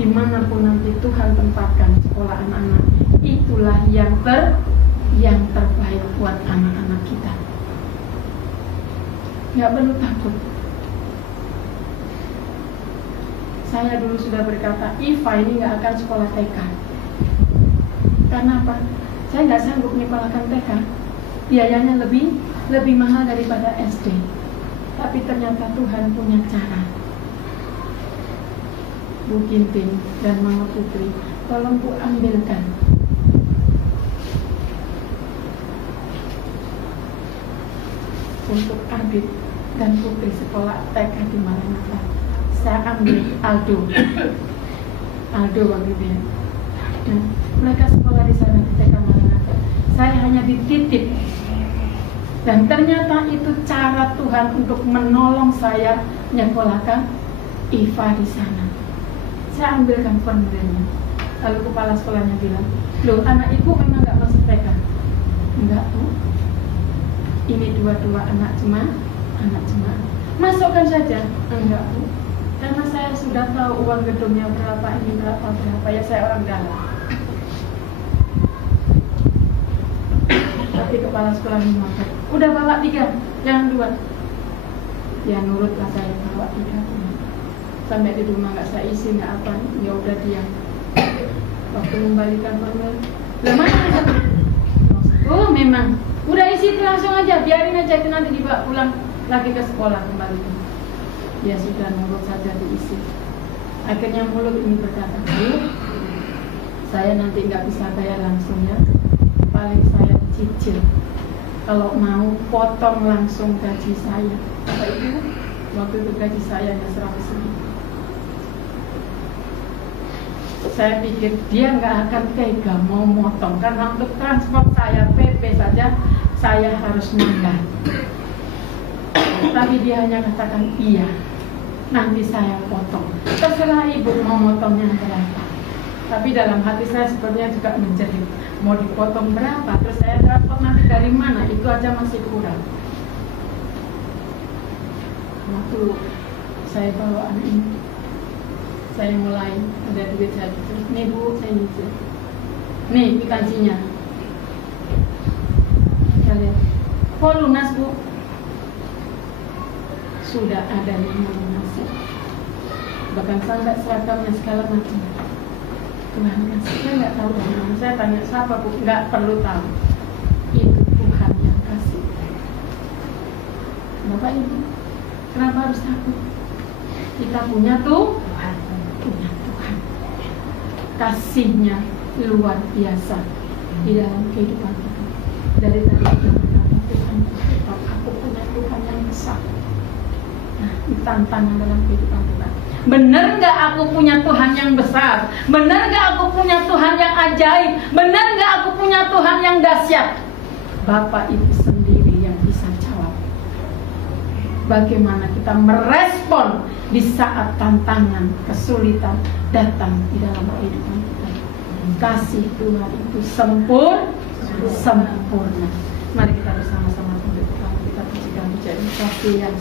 Dimanapun nanti Tuhan tempatkan sekolah anak-anak, itulah yang terbaik buat anak-anak kita. Gak perlu takut. Saya dulu sudah berkata, Iva ini gak akan sekolah TK. Karena apa? Saya gak sanggup menyekolahkan TK. Biayanya lebih mahal daripada SD. Tapi ternyata Tuhan punya cara. Bu Ginting dan Mama Putri, tolong Bu ambilkan untuk Adit dan Putri sekolah TK di Maranatha. Saya ambil Aldo waktu itu ya. Nah, mereka sekolah di sana di TK Maranatha. Saya hanya dititip. Dan ternyata itu cara Tuhan untuk menolong saya menyekolahkan Iva di sana. Saya ambilkan formulirnya. Lalu kepala sekolahnya bilang, "Loh, anak ibu memang nggak masuk TK?" "Enggak, Bu. Ini dua-dua anak jemaat. Masukkan saja." "Enggak, Bu. Karena saya sudah tahu uang gedungnya berapa, ini berapa, ya saya orang dalam." Tapi kepala sekolah ngomong, "Udah bawa 3, jangan 2. Ya nurutlah, saya bawa 3. Sampai di rumah nggak saya isi, nggak apa, ya udah diam. Waktu membalikan formulir, "Lah mana aja?" "Oh memang, udah isi itu langsung aja, biarin aja itu nanti dibawa pulang lagi ke sekolah kembali." Ya sudah, nurut saja diisi. Akhirnya mulut ini berkata, "Bu, saya nanti nggak bisa bayar langsung ya, paling saya cicil. Kalau mau potong langsung gaji saya." Bapak Ibu, waktu itu gaji saya hanya 100.000. Saya pikir dia nggak akan tega mau motong, karena untuk transport saya PP saja saya harus nambah. Tapi dia hanya katakan, "Iya, nanti saya potong. Terserah ibu mau motongnya berapa." Tapi dalam hati saya sepertinya juga menjerit, mau dipotong berapa, terus saya transport nanti dari mana, itu aja masih kurang. Waktu saya bawa anak ini, saya mulai ada duit saya gitu. "Nih Bu, saya nyicil. Nih kwitansinya. Kita lihat. Oh lunas Bu." Sudah ada yang melunasi. Bahkan sampai seragamnya segala macam. Tuhan kasih. Saya nggak tahu dari mana. Saya tanya siapa Bu, nggak perlu tahu. Itu Tuhan yang kasih. Bapak Ibu, kenapa harus takut? Kita punya Tuhan. kasih-Nya luar biasa di dalam kehidupan kita. Dari tadi kita berkata, Tuhan, aku punya Tuhan yang besar. Nah, ini tantangan dalam kehidupan kita. Benar nggak aku punya Tuhan yang besar? Benar nggak aku punya Tuhan yang ajaib? Benar nggak aku punya Tuhan yang dahsyat? Bapak Ibu sendiri yang bisa jawab. Bagaimana kita merespon di saat tantangan, kesulitan datang di dalam kehidupan kita. Kasih Tuhan itu sempurna. Mari kita bersama-sama tunduk kepala kita pujikan pujian kasih yang